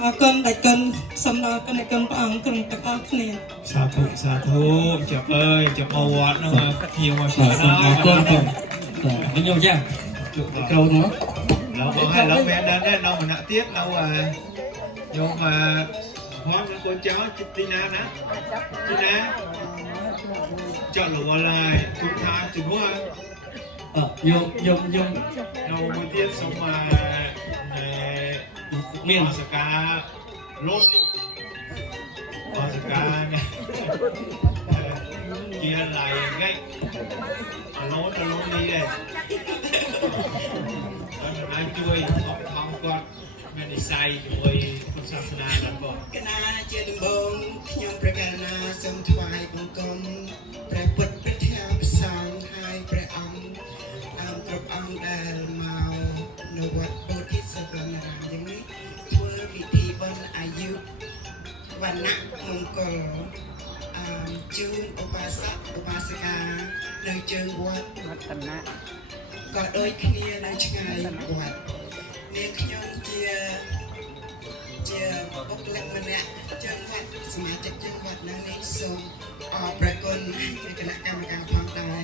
ออกก่อนได้ก่อนสำหรับกันได้ก่อนปองตรงตะออกเนี่ยสาธุจับจับเอาวัดนะมาเที่ยวมาช่วยเราก่อนไม่ยอมจ้ะcâu nữaเราให้เราแม่ดันได้เรามาหนักtiếเราโยมมาพร้อมกับคนเจ้าจิตตินานะจิตนะเจ้าหลวงอะไรทุกทางจุดว่าโยมเราเมื่อเทียบสมาเมียนสกาลดสกาเนี่ยเกียร์ไหลง่ายลดนี่เลยนายช่วยทำก่อนไม่ได้ใส่ด้วยศาสนาแล้วก็คณะเจริญบงยมประการนาสมถวายบังคมประพุทธประเทศประสานให้ประองค์กรบองค์ได้มาในวัดโพธิสัตว์นารายอย่างนี้ทั่วพิธีบนอายุวันนักมงคลจูนอุบาสกอุบาสิกา នៅជើងវត្តក៏ដូចគ្នានៅឆ្ងាយវត្តនាងខ្ញុំជាបុគ្គលិកម្នាក់ជើងវត្តសមាជិកជើងវត្តនៅនេះសូមអរព្រគុណគណៈកម្មការផងដែរ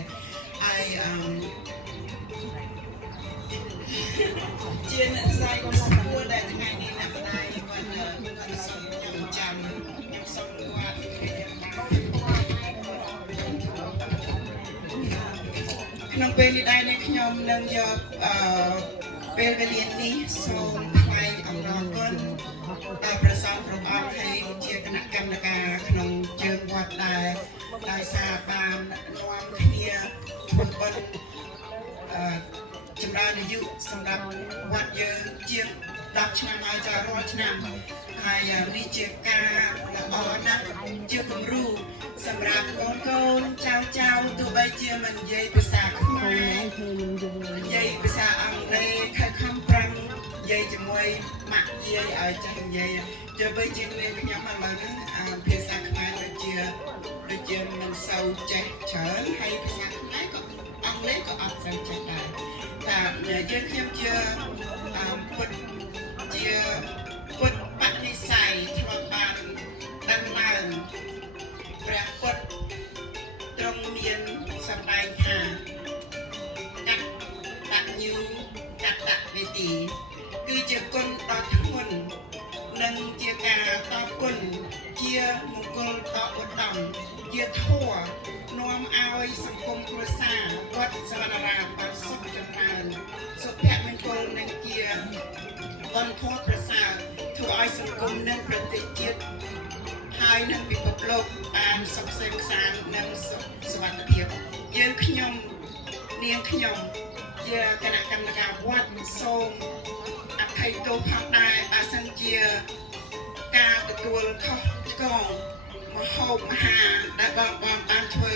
ជាអ្នកស្រីស្គាល់ដែលថ្ងៃនេះអ្នកម្ដាយគាត់សូមចាំខ្ញុំសូមគាត់ក្នុងពេលនេះដែរខ្ញុំនឹងយកពេលវេលានេះសូមថ្លែងអំណរគុណដល់ព្រះសង្ឃគ្រប់អង្គហើយជាគណៈកម្មការក្នុងជើងវត្តដែរដោយសារបាននាំគ្នាធ្វើបុណ្យចម្រើនអាយុសម្រាប់វត្តយើងជាង10ឆ្នាំហើយចារាល់ឆ្នាំហើយនេះជាការល្អណាស់ជាគំរូសម្រាប់កូនចៅទោះបីជាមិននិយាយភាសាខ្មែរនិយាយភាសាអង់គ្លេសខិតខំប្រឹងនិយាយជាមួយម៉ាក់យាយឲ្យចេះនិយាយទោះបីជាខ្ញុំឥឡូវនេះភាសាខ្មែរដូចជាមិនសូវចេះច្រើនហើយភាសាខ្មែរក៏អង់គ្លេសក៏អត់សូវចេះដែរតែយើងខ្ញុំជាពុទ្ធបនិស្ស័យធ្លាប់បានដឹងឡើងព្រះពុទ្ធទ្រង់មានសម្ដែងថាកតញ្ញូកតវេទីគឺជាគុណដ៏ធ្ងន់និងជាការតបគុណជាមង្គលដ៏ឧត្តមជាធម៌នាំឲ្យសង្គមគ្រួសារវត្តសវណ្ណរាមបានសុខចម្រើនសុភមង្គលនិងជាបន្ទាត់ប្រសើរធ្វើឲ្យសង្គមនិងប្រទេសជាតិហើយនិងពិភពលោកបានសុខសេនសាននិងសុវត្ថិភាពយើងខ្ញុំនាងខ្ញុំជាគណៈកម្មការវត្តសូមអភ័យទោសផងដែរបើសិនជាការទទួលខុសឆ្គងមហោបមហាដែលបងបានធ្វើ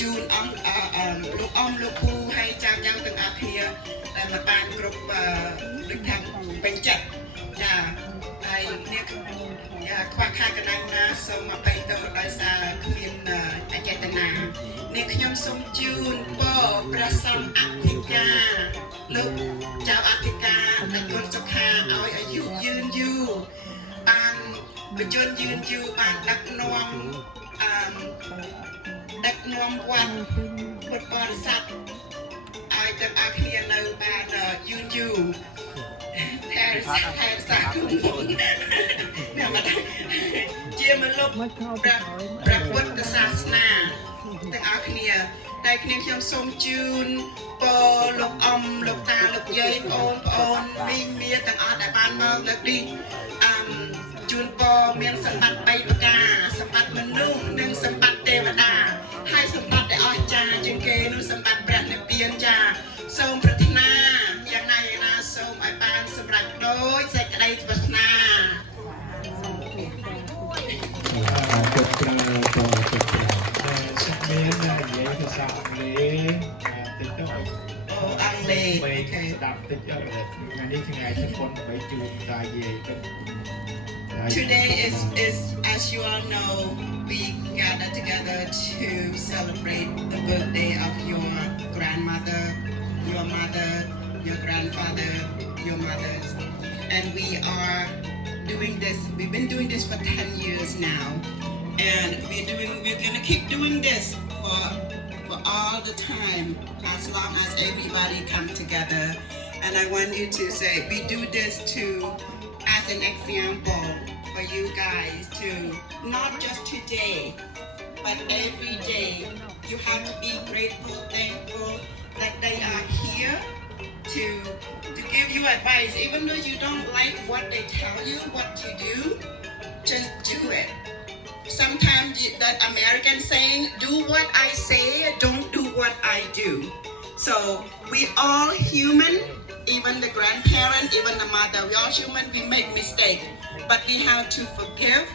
ជូនលោកលោកពូហើយចៅទាំងអស់គ្នាដែលមកបានគ្រប់ដូចថាពេញចិត្តចាហើយនេះខ្វះខាតកណ្ដាលណាសូមអភ័យទោសដោយសារគ្មានអចេតនានេះខ្ញុំសូមជូនពរព្រះសង្ឃអធិការលោកចៅអធិការដែលគុណសុខាឲ្យអាយុយឺនយូរបានបញ្ជនយឺនយូរបានដឹកនាំវត្តពុទ្ធបរិស័ទឲ្យទាំងអស់គ្នានៅបានយឺនយូរថែរក្សាជាមនុស្សព្រះពុទ្ធសាសនាទាំងអស់គ្នាតែខ្ញុំសូមជូនពរលោកលោកតាលោកយាយបងប្អូនមីងមាទាំងអស់ដែលបានមកលើកនេះជូនពរមានសម្បត្តិ3ប្រការសម្បត្តិមនុស្សនិងសម្បត្តិទេវតាហើយសម្បត្តិដែលអស្ចារ្យជាងគេនោះសម្បត្តិព្រះនិព្វានចាសូមប្រាថ្នាយ៉ាងណាសូមឲ្យបានសម្រេចដោយសេចក្តីប្រាថ្នាមាននិយាយភាសាអង់គ្លេសតិចទៅអង់គ្លេសស្ដាប់តិចទៅថ្ងៃនេះថ្ងៃជប៉ុនដើម្បីជូនតាយាយទៅ Today is as you all know we gather together to celebrate the birthday of your grandmother, your mother, your grandfather, your mothers, and we've been doing this for 10 years now, and we're gonna keep doing this for all the time as long as everybody come together. And I want you to say we do this as an example for you guys to not just today but every day you have to be grateful, thankful that they are here to give you advice even though you don't like what they tell you what to do. Just do it. Sometimes that American saying, do what I say, don't do what I do. So we all human, even the grandparent, even the mother, we all human, we make mistakes. But we have to forgive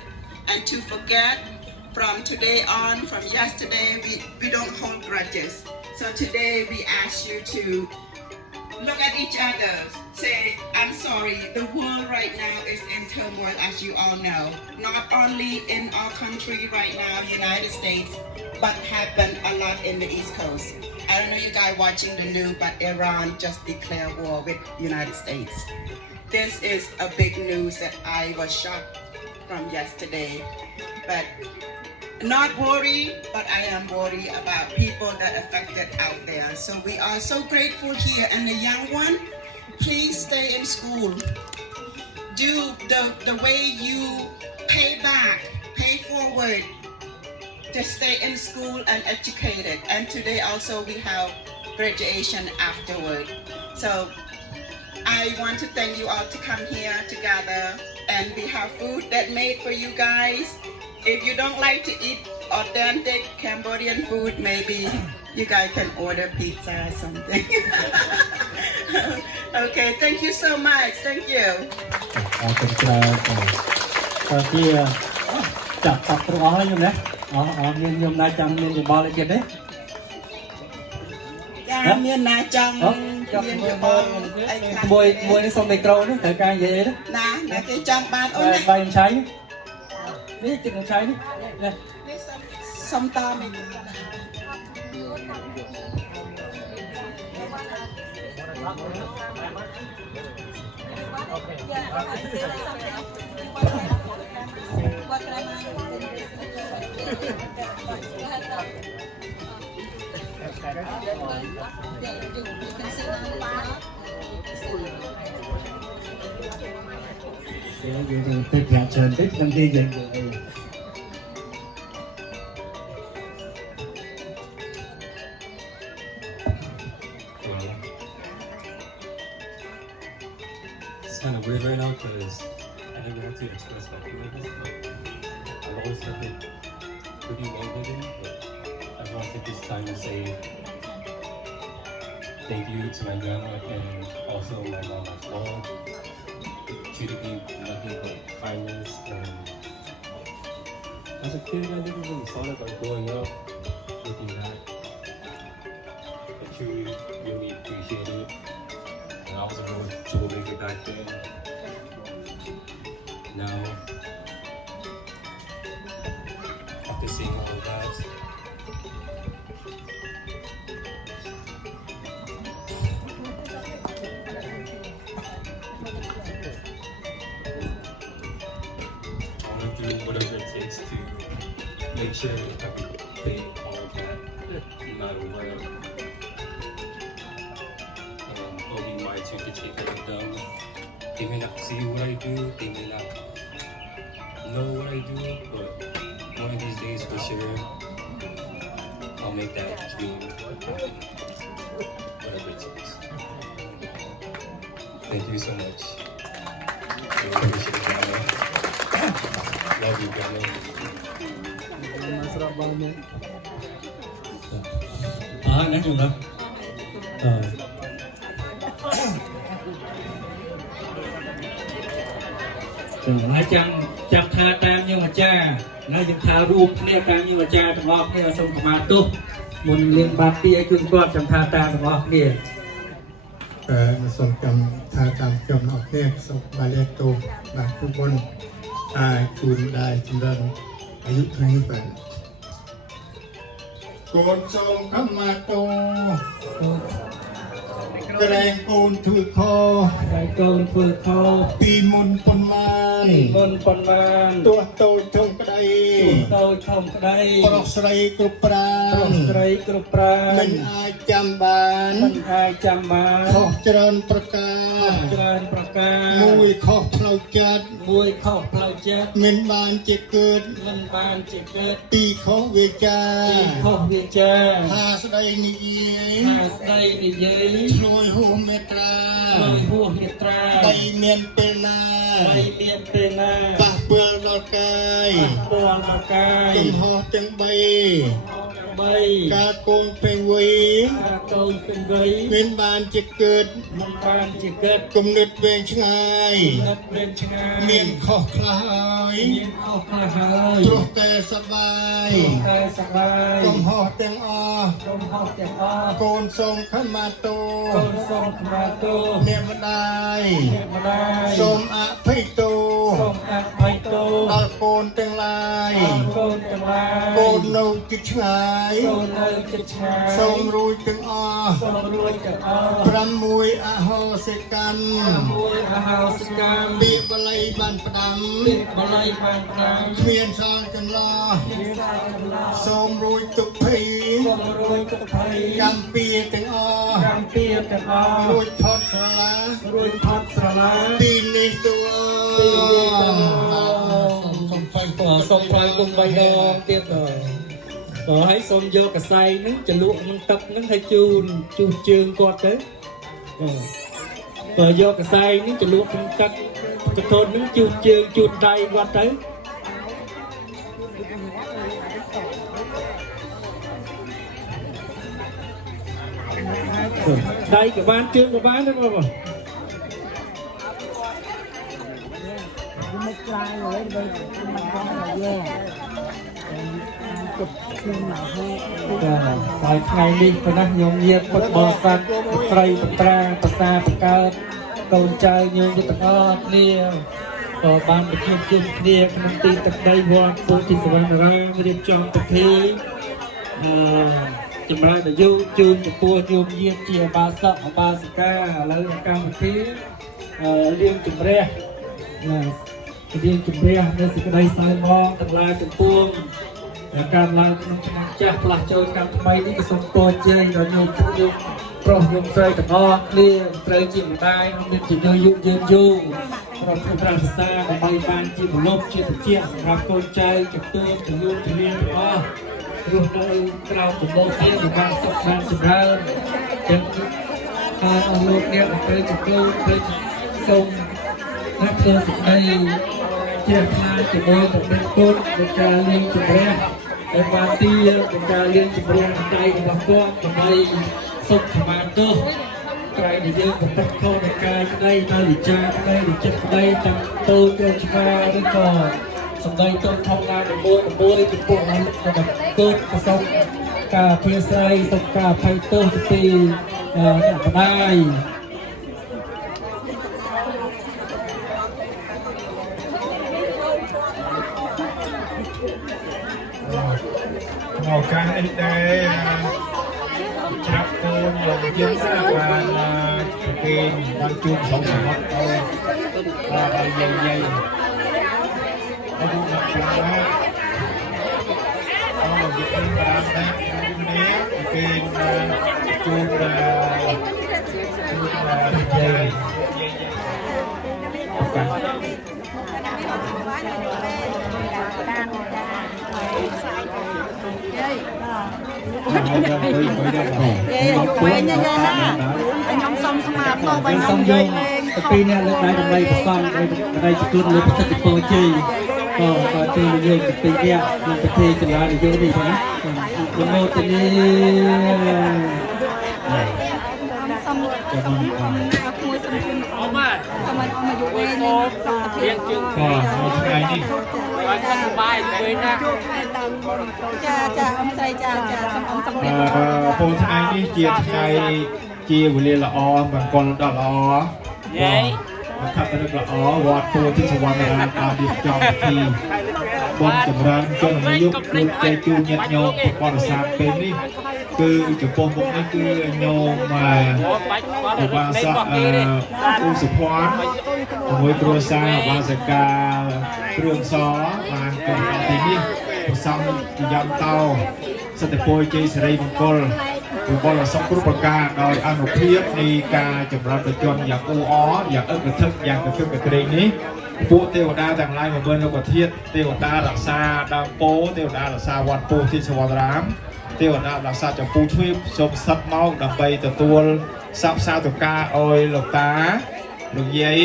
and to forget. From today on, from yesterday, we don't hold grudges. So today we ask you to look at each other, say, I'm sorry, the world right now is in turmoil, as you all know. Not only in our country right now, United States, but happened a lot in the East Coast. I don't know you guys watching the news, but Iran just declared war with United States. This is a big news that I was shocked from yesterday. But not worried, but I am worried about people that affected out there. So we are so grateful here. And the young one, please stay in school. Do the way you pay back, pay forward, to stay in school and educated. And today also we have graduation afterward. So I want to thank you all to come here together, and we have food that made for you guys. If you don't like to eat authentic Cambodian food, maybe you guys can order pizza or something. Okay, thank you so much. Thank you. អរគុណច្រើនបាទជាចាក់តាប់ត្រង់អស់ហើយខ្ញុំណាអរមានខ្ញុំណាចាំមានយោបល់អីទៀតទេចាមានណាចង់មានយោបល់អីខ្លះមួយនេះសុំមីក្រូនេះត្រូវការនិយាយអីណាគេចង់បានអូនណាបាយឆៃនេះទឹកឆៃនេះសុំតមីយើងទៅប្រាក់ច្រើនតិចនឹងគេយើង It's kind of weird right now because I never had to express my feelings, but I've always kept it pretty well hidden. But I want to take this time to say thank you to my grandma and also my mom as well. She treated me with nothing but kindness, and as a kid I never really thought about growing up looking back. I truly really appreciate it. And I was a real troublemaker back then. Now, after seeing all of that, I want to do whatever it takes to make sure I can pay all of that, no matter what. I'll be my turn to take care of them. They may not see what I do, they may not know what I do, but one of these days for sure, I'll make that dream happen. Whatever it takes. Thank you so much. Really appreciate it, Grandma. Love you, Grandma. Nói chung đó. Nói chăng chăm tha tam như mà cha, nói chăng tha ruộng này tam như mà cha trong ngọc này xong của mà tu, một liên bát tia cương quạt chăm tha tam trong ngọc này. มาส่งจำทาจำจำออกเนี่ยส่งมาเรียกตัวบางทุกคนตายคูณได้จำเริญอายุเท่านี้เป็นโกนส่งเข้ามาโตกระแรงโกนถือคอ Đại côn phơi khô ปีมุนปนมาน Môn con man ตัวโตทงกระได Tôi không có đây ปรกใสกรุปราง Rộng srei cụp มั rang นอายจำบาน Mình hai trăm ขอ má เจริญประกาศ Trơn bạc มว ca ยขอเพลาจัด Mùi khóc lâu chết เงินบานจะเกิด Mình ban chỉ kết ปีเขาเวจา Chỉ khóc vì cha หาสดายนิเย Hà đây đi dưới โรยโฮเมตรา Rồi hua hiệt ใบ ra เมียนเป็นนา Bay miên tê na ปะเปลือกรอดกาย Buồn bạc ตึง cay หอตึงใบ Bay ការកូនពេញវ័យមានបានជាកើតគំនិតវែងឆ្ងាយមានខុសខ្លះហើយព្រោះតែសប្បាយកុំហោះទាំងអស់កូនសូមខមាទោអ្នកម្ដាយសូមអភ័យទោដល់កូនទាំងឡាយកូននៅជិតឆ្ងាយសូមរួចទាំងអស់6អហោសិកម្មពាក្យបល័យបានផ្ដាំគ្មានសល់ចន្លោះសូមរួចទុក្ខភ័យកម្មពៀទាំងអស់រួចផុតស្រឡាពីនេះទួសូមផ្លាយគុំ3ដងទៀតដល់ហើយសូមយកកសែងហ្នឹងចលក់នឹងទឹកហ្នឹងឲ្យជូនជើងគាត់ទៅបើយកកសែងហ្នឹងចលក់ក្នុងទឹកកធនហ្នឹងជូនជើងជូនដៃគាត់ទៅដៃក៏បានជើងក៏បានដែរបងហើយថ្ងៃនេះប៉ុណ្ណាខ្ញុំញាតពុទ្ធបរិស័ទត្រីបត្រាភាសាបង្កើតកូនចៅញោមទាំងអស់គ្នាក៏បានប្រជុំជុំគ្នាក្នុងទីទឹកដីវត្តពោធិសវណ្ណរាមរៀបចំពិធីចម្រើនអាយុជូនចំពោះញោមញាតជាឧបាសកឧបាសិកាឥឡូវកម្មវិធីលៀងជំរះនៅសេចក្តីសើមងទាំងឡាយទាំងពួងការឡើងក្នុងឆ្នាំចាស់ផ្លាស់ចូលកម្មថ្មីនេះក៏សូមពរជ័យដល់ញោមប្រុសញោមស្រីទាំងអស់គ្នាត្រូវជាម្ដាយមានជំនឿយុគយឺនយូរប្រពៃប្រាសាទដើម្បីបានជាមលប់ជាតិចសម្រាប់កូនចៅជំទង់ជំនួនជំនាញទាំងអស់រស់នៅក្រៅដំបូងគ្នាបានសុខបានចម្រើនទាំងការអស់លោកអ្នកត្រូវជំទង់ត្រូវសូមรับเชิญในเชียร์มาจะโดยกับเป็นคนในการเลี้ยงจุ่มแรงในปาร์ตี้ในการเลี้ยงจุ่มแรงใจกับก้อนกับในสุขมาโต้ใครในเรื่องของตัดข้อในกายได้นาฬิกาได้หรือจับได้ตั้งโตเกินชมาได้ก่อนสมัยต้นทำงานในโบได้จุดปุ่มนั้นกับเกิดประสบการเพียรใส่สกการไพ่โต้ตีเนี่ยก็ได้ឱកាសនេះដែរច្រាប់កូនលោកយើងបានប្រគេនបានជួបក្នុងសមុទ្រឲ្យយាយអរគុណដល់ខ្លាំងណាស់អរគុណដល់ដែរគ្នាប្រគេនជួបយាយខ្ញុំសុំស្មាតមកបើខ្ញុំនិយាយលេងពីនេះលើកដៃដើម្បីប្រសងដើម្បីទទួលលើប្រសិទ្ធពរជ័យក៏ជួយយើងពីនេះក្នុងប្រទេសចម្រើនយើងនេះណាប្រមោទនីសុំមួយសំជុំអមសូមឲ្យអមអាយុវែងសុខភាពជើងក៏ថ្ងៃនេះឲ្យសុខសប្បាយវិញណាចាអមស្រីចាសូមអមសុខភាពពលថ្ងៃនេះជាថ្ងៃជាវេលាល្អមង្គលដ៏ល្អយាយខត្តរល្អវត្តពោធិសវណ្ណរាមបានរៀបចំពិធីបុណ្យចម្រើនជនអាយុលោកចេជួញាតិញោមបរិស័ទពេលនេះគឺចំពោះមុខនេះគឺញោមឧបាសកឧសភ័ណ្ឌជាមួយគ្រួសារឧបាសិកាគ្រឿងសបានកំណត់ទីនេះប្រសំជាយំតោសតិពលជ័យសិរីមង្គលបរិសុខគ្រប់ប្រការដោយអនុភាពនៃការចម្រើនប្រជញ្ញយ៉ាងអ៊ូអរយ៉ាងអឹកកធឹកយ៉ាងកធឹកកក្រែងនេះពួកទេវតាទាំងឡាយមកមើលលោកធាតុទេវតារក្សាដើមពោទេវតារក្សាវត្តពោធិសវណ្ណរាមទេវតារក្សាចម្ពោះទ្វីបសូមសិតមកដើម្បីទទួលសព្វសាធុការឲ្យលោកតាលោកយាយ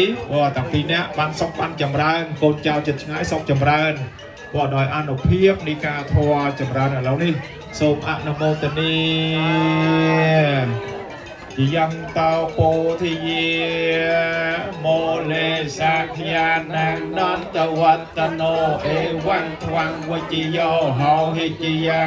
តាំងពីអ្នកបានសុខបានចម្រើនកូនចៅចិត្តឆ្ងាយសុខចម្រើន ก็โดยอนุเพียบในการทวจำรันแล้วนี่សូមអនុមោទនាยังเตาโพธิเยโมเลสักยานังนันตวัตโนเอวังทวังวจิโยหาหิจิยา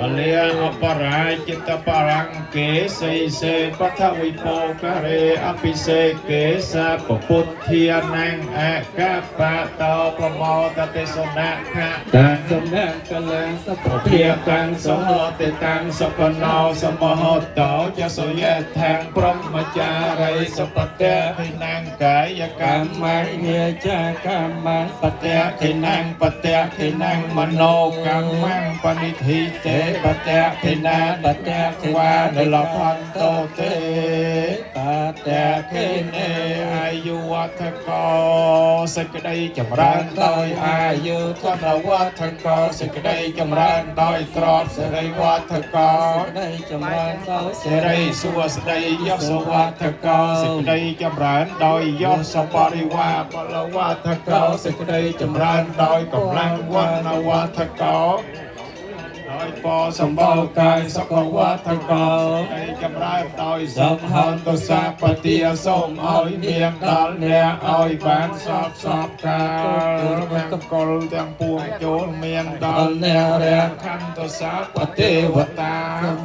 ปะเลียอปรายจิตปรังเกสีเสปัทวิโปกะเรอภิเสกเกสะปพุทเทียนังอากาปะโตประโมตเตสนะขะตังสนะกะลังสัพเพียกังสมโหติตังสัพโนสมโหโตจะสุยะทางพรหมจารีสัพเตหินังกายกรรมังเยจากรรมังปเตหินังปเตหินังมโนกรรมังปณิทิเตปเตหินาปเตหิวานลพันโตเตปเตหิเนอายุวัฏโกสกไดจำรันโดยอายุธนวัฏโกสกไดจำรันโดยตรอดสไรวัฏโกได้จำรันโดยสไรสุวสไดยศวัฏโกสกไดจำรันโดยยศปริวาปลวัฏโกสกไดจำรันโดยกำลังวันวัฏโกโดยปอสมบูรณ์กายสกวัฏโกได้จำรันโดยสัมพันตุสัพปฏิยสมอ้อยเมียงดลเนี่ยอ้อยบานสอบกาลแมงกอลแตงปวงโจลเมียงดลเนี่ยเรียนขันตุสัพปฏิวตา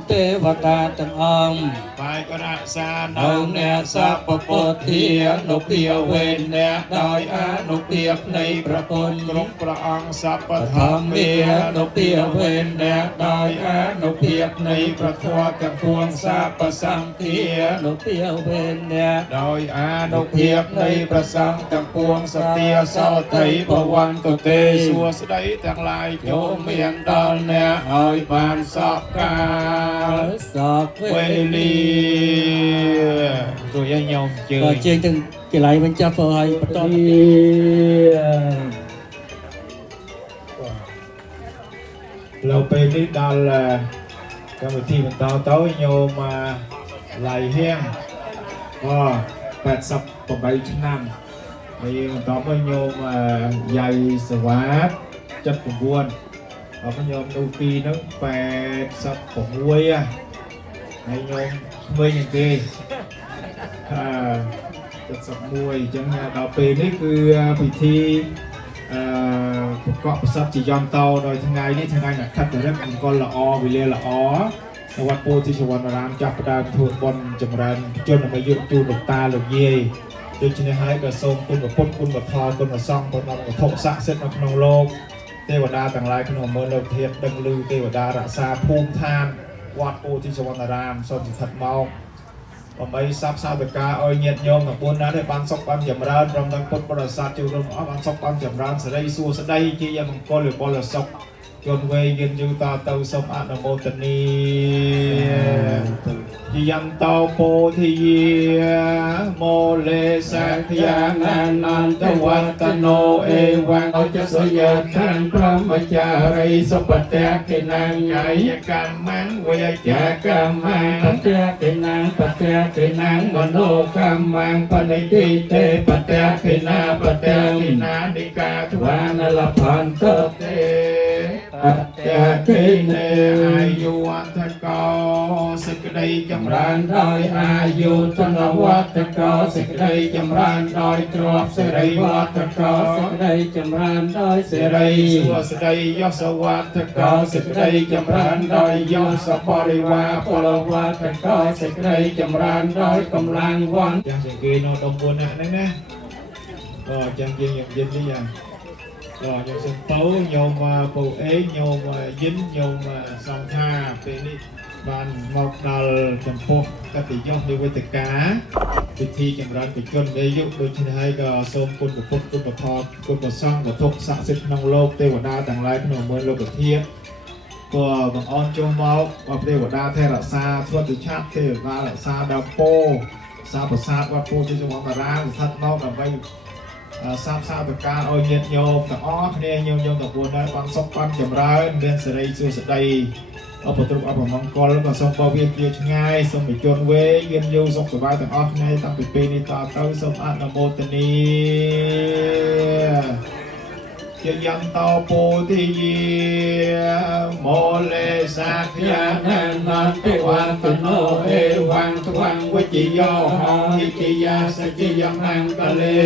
เทวตาทั้งองไปกระสานองเนี่ยสัพพุทธิอนุเพียเวนเนี่ยโดยอนุเพียในพระพุทธกรมพระองค์สัพพธรรมเมียอนุเพียเวนเนี่ยโดยอนุเพียในพระทัวกับพวงสัพพสังฆีอนุเพียเวนเนี่ยโดยอนุเพียในพระสังฆกับพวงสติโสติภวันตุเตสัวสไดทั้งหลายโยมเมียงดอลเนี่ยหอยบานสอบกาสอบเวลีตัวยังยงเจอเจงถึงกี่ไหลมันจะเฟยปตอนเราไปนิดาลกรรมที่มันเต้าโยมาไหลแห้งก็88ชิ้นนั่งไปมันต่อไปโยมใหญ่สวัสดิ์จัดผมบวนเอาไปโยมดูปีนึง80ผมวุ้ยให้โยมเมื่ออย่างดีจัดสมวยจังต่อไปนี่คือพิธีประกอบประสับจียอนเตาโดยทั้งไงนี่ทั้งไงนะคัดแต่เรื่องมันก็ละอวิเลละอวัดโพธิชวันรามจับประดานถูกบอลจำรันจนมายุจูหลบตาหลบเย่โดยชินหายกระทรงคุณกับพ้นคุณกับทอคุณกับซองคุณกับทกสะเสร็จมาขนมโลกเทวดาต่างหลายขนมเมืองโลกเทียบดังลือเทวดารักษาภูมิทานวัดโพธิชวันรามส่วนจิตถัดเมาไม่ทราบสาวตะกาอ้อยเงียบโยมกับปุณนะได้ปันศกปันจำรันรำดังพุทธบริษัทจุลมปันศกปันจำรันสไลสู้สไลจียมังกรหรือบอลศกจนเวยืนอยู่ต่อเตาสมอนุโมทนียังเตาโพธิเยโมเลสักยานันตวัตโนเอวังเอาจะสยามทันพระมจารีสัพเตกินังไงกรรมังเวจากรรมังปเตกินังปเตกินังมโนกรรมังปณิทิเตปเตกินาปเตกินาดิกาทวานลพันโตเตปัจจคิเนอายุวัฏโกสกไดจำรันโดยอายุธนวัฏโกสกไดจำรันโดยตรอบสไรวัฏโกสกไดจำรันโดยสไรสัวสไดยศวัฏโกสกไดจำรันโดยยศปริวาปลวัฏโกสกไดจำรันโดยกำลังวันยังสังเกตโนดมบุญนะก็จังเกียงเย็นหรือยังก็โยมสมเป้าโยมปู่เอ๋โยมยิ้มโยมสองท่าเป็นนี่บานมอกดลจำพวกกติยมในเวทีกาพิธีจำรันปิจนในยุคโดยที่ให้ก็ทรงคุณกับพุทธคุณกับทอคุณกับซ่องกับทุกศักดิ์สิทธิ์นองโลกเทวดาต่างหลายขนมเมืองโลกเทียบก็บางอ้อนโจมเอาเทวดาเทระซาทั่วติชาติเทวดาละซาดาวโปซาประสาทวัดโพธิสวรรณรามทัดเมาแบบไปทราบตะการเอาเย็นโยมแต่อ้อเนี่ยโยมแต่บุญนั้นปันศกปันจำรันเรียนสไลสุสไดเอาประตูเอาผมมังกรแล้วก็ส่งบาเวียนเกี่ยวง่ายส่งไปจนเวยืนโยส่งสบายแต่อ้อเนี่ยตั้งปีนี้ต่อเต้าส่งอนุโมทนี ជាយន្តោពោធិយាមោលេសាខយានានន្តិវន្តណោអេវង្សវង្សវិជ្ជយោហោហិជយាសច្ចយមង្គលេ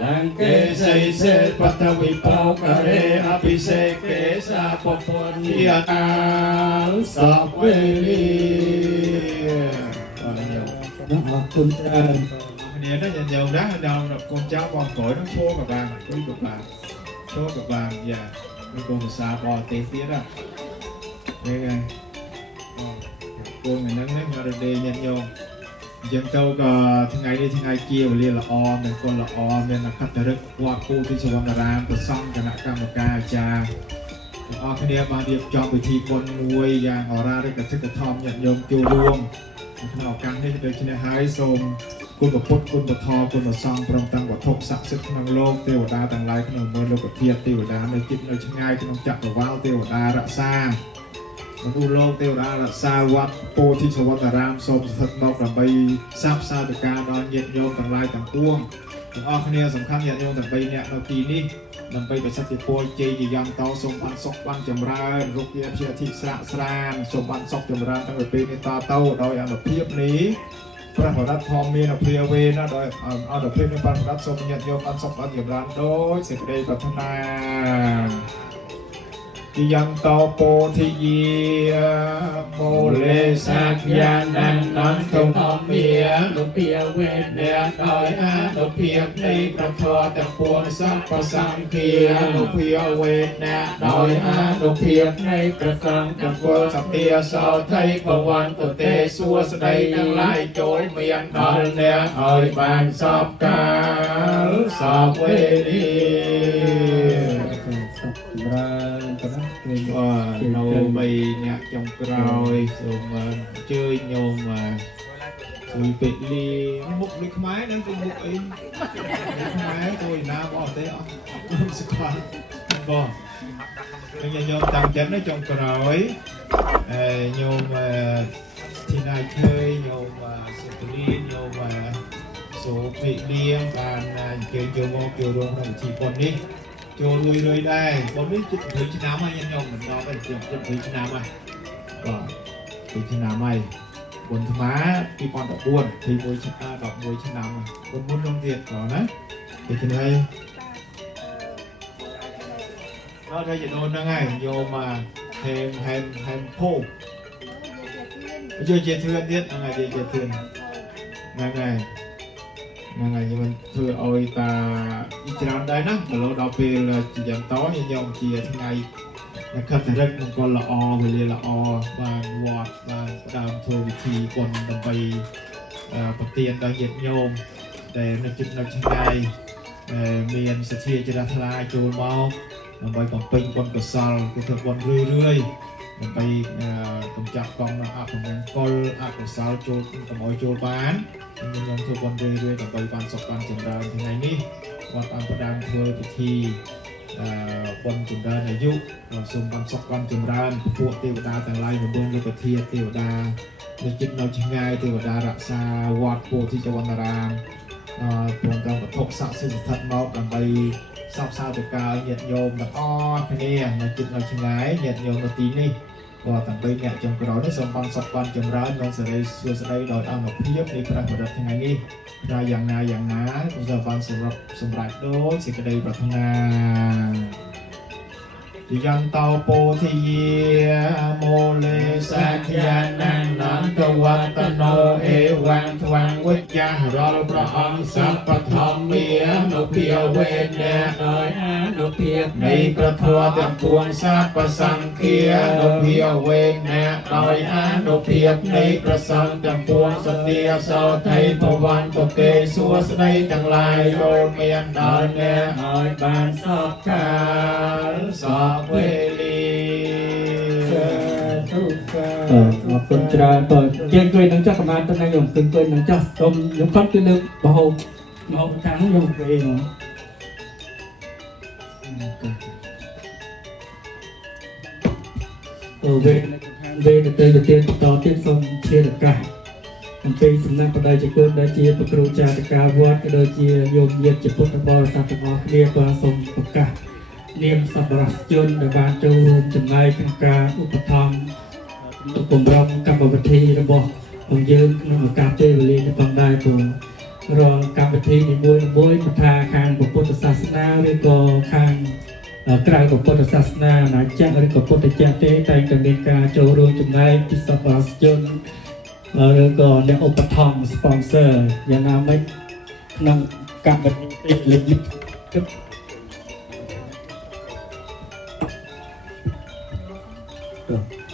លង្កេសិសេបតវិបោករេអភិសេកេសាពពុទ្ធយាតាសពវេលាអរគុណច្រើនគ្នាណាញញោមណាដល់កូនចៅបងប្អូននឹងឈោក៏បានជួយក៏បានឈោក៏បានយ៉ាមានកូនភាសាបរទេសទៀតណានេះឯងកូនហ្នឹងមករដេញញញោមអញ្ចឹងទៅក៏ថ្ងៃនេះថ្ងៃជាវេលាល្អមានគុណល្អមានអក្ខរឹកវត្តពូទីសវណ្ណរាមប្រសង់គណៈកម្មការអាចារ្យទាំងអស់គ្នាបានរៀបចំពិធីបុណ្យមួយយ៉ាងអរារិកសិទ្ធិធម្មញាតិញោមចូលរួមក្នុងឱកាសនេះដូច្នេះហើយសូមគុណព្រះពុទ្ធគុណព្រះធម៌គុណព្រះសង្ឃព្រមទាំងវត្ថុស័ក្តិសិទ្ធិក្នុងលោកទេវតាទាំងឡាយក្នុងមើលលោកធាតុទេវតានៅជិតនៅឆ្ងាយក្នុងចក្រវាឡទេវតារក្សាមនុស្សលោកទេវតារក្សាវត្តពោធិសវណ្ណរាមសូមស្ថិតមកដើម្បីសាបសាទការដល់ញាតិញោមទាំងឡាយទាំងពួងទាំងអស់គ្នាសំខាន់ញាតិញោមទាំង3នាក់នៅទីនេះដើម្បីប្រសិទ្ធពលជ័យជាយ៉ាងតសូមបានសុខបានចម្រើនរុក្ខាភិធិស្រាក់ស្រានសូមបានសុខចម្រើនតាំងពីពេលនេះតទៅដោយអនុភាពនេះព្រះបរតធម៌មានអភិវេណាដោយអនុភាពនៃព្រះបរតសូមញាតិញោមបានសុខបានចម្រើនដោយសេចក្តីប្រាថ្នាជាយ៉ាងតពោធិយាមោលេសាខយានានន្ទធម្មានុភាវេទដោយអនុភាពនៃប្រធរទាំងពួងសព្វសង្ឃានុភាវេទដោយអនុភាពនៃប្រសង្ឃទាំងពួងសភាសោថៃភវន្តទេសួស្ដីទាំងឡាយចូលមានដល់អ្នកឲ្យបានសពកាលសពវេលាសម្រាប់កណ្ដាលនៅ3អ្នកចុងក្រោយសូមអញ្ជើញញោមជួយពេកលីមុខដូចខ្មែរនឹងទៅមុខអីខ្មែរទៅណាបអត់ទេអត់ស្គាល់បងញញោមតាមចិត្តចុងក្រោយញោមទីណៃឃើញញោមសុខលីញោមសូពេកលីបានអញ្ជើញចូលមកចូលរួមក្នុងពិធីបុណ្យនេះចូលរួយដែរបុណ្យនេះជិត20ឆ្នាំហើយញោមមិនដល់ទេជិត20ឆ្នាំហើយបាទ20ឆ្នាំហើយបុណ្យថ្ម2014ទី1ឆ្នាំ11ឆ្នាំបុណ្យមុននោះទៀតក៏ណាដូច្នេះដល់តែយដូនហ្នឹងហើយយកមកហេមភោយកជាធឿនទៀតហ្នឹងហើយជាធឿនហ្នឹងហើយយើងធ្វើឲ្យតាច្រើនដែរណាដល់ពេលជាយ៉ាងតយើងជាថ្ងៃខិតរឹកមង្គលល្អវេលាល្អបានវត្តបានដើមធ្វើពិធីបុណ្យដើម្បីប្រទានដល់ញាតិញោមដែលនៅជិតនៅឆ្ងាយមានសទ្ធាជ្រះថ្លាចូលមកដើម្បីបំពេញបុណ្យកុសលគឺធ្វើបុណ្យរឿយដើម្បីកម្ចាត់កងអពមង្គលអកុសលចូលកុំឲ្យចូលបានខ្ញុំធ្វើបុណ្យរឿយដើម្បីបានសុខបានចម្រើនថ្ងៃនេះវត្តអង្គផ្ដើមធ្វើពិធីបុណ្យចម្រើនអាយុសូមបានសុខបានចម្រើនពួកទេវតាទាំងឡាយនៅក្នុងលោកធាតុទេវតានៅជិតនៅឆ្ងាយទេវតារក្សាវត្តពោធិសវណ្ណរាមព្រមទាំងវត្ថុស័ក្តិសិទ្ធិស្ថិតមកដើម្បីសពសាធិការញាតិញោមទាំងអស់គ្នានៅជិតនៅឆ្ងាយញាតិញោមនៅទីនេះក៏ទាំង3អ្នកចុងក្រោយនេះសូមបានសុខបានចម្រើននិងសេរីសួស្តីដោយអនុភាពនៃព្រះបរិត្តថ្ងៃនេះថាយ៉ាងណាសូមបានសម្រាប់ដូចសេចក្តីប្រាថ្នាយ៉ាងតោពោធិយាមោលេសាខយានានន្តវត្តណោអេវង្សវង្សវិជ្ជារាល់ព្រះអង្គសព្វធម្មានុភាវេទដោយអនុភាពនៃប្រធរទាំងពួងសព្វសង្ឃានុភាវេទដោយអនុភាពនៃប្រសង្ឃទាំងពួងសទ្ធាសោថៃភវន្តទេសួស្ដីទាំងឡាយចូលមានដល់អ្នកឲ្យបានសពកាលសពវេលាអរគុណច្រើនតើជើងជួយនឹងចាស់ប្រហែលទៅណាខ្ញុំគិតនឹងចាស់ខ្ញុំគាត់គឺលើកបហូបតាំងខ្ញុំវិញវេទៅទៀតសូមជាឱកាស អំពីសំណាក់បដិជគុណដែលជាប្រគ្រូចារកាវត្តក៏ដូចជាយោមញាតិជាពុទ្ធបរិស័ទទាំងអស់គ្នាក៏សូមប្រកាសនាមសប្បុរសជនដែលបានចូលរួមចំណែកក្នុងការឧបត្ថម្ភទុកបំរុងកម្មវិធីរបស់ของយើងក្នុងឱកាសពេលវេលានេះផងដែរព្រោះរាល់កម្មវិធីនីមួយៗមិនថាខាងពុទ្ធសាសនាឬក៏ខាងក្រៅពុទ្ធសាសនាណាចក្រឬក៏ពុទ្ធចក្រទេតែងតែមានការចូលរួមចំណែកពីសប្បុរសជនឬក៏អ្នកឧបត្ថម្ភ sponsor យ៉ាងណាមិញក្នុងកម្មវិធីពេលវេលានេះ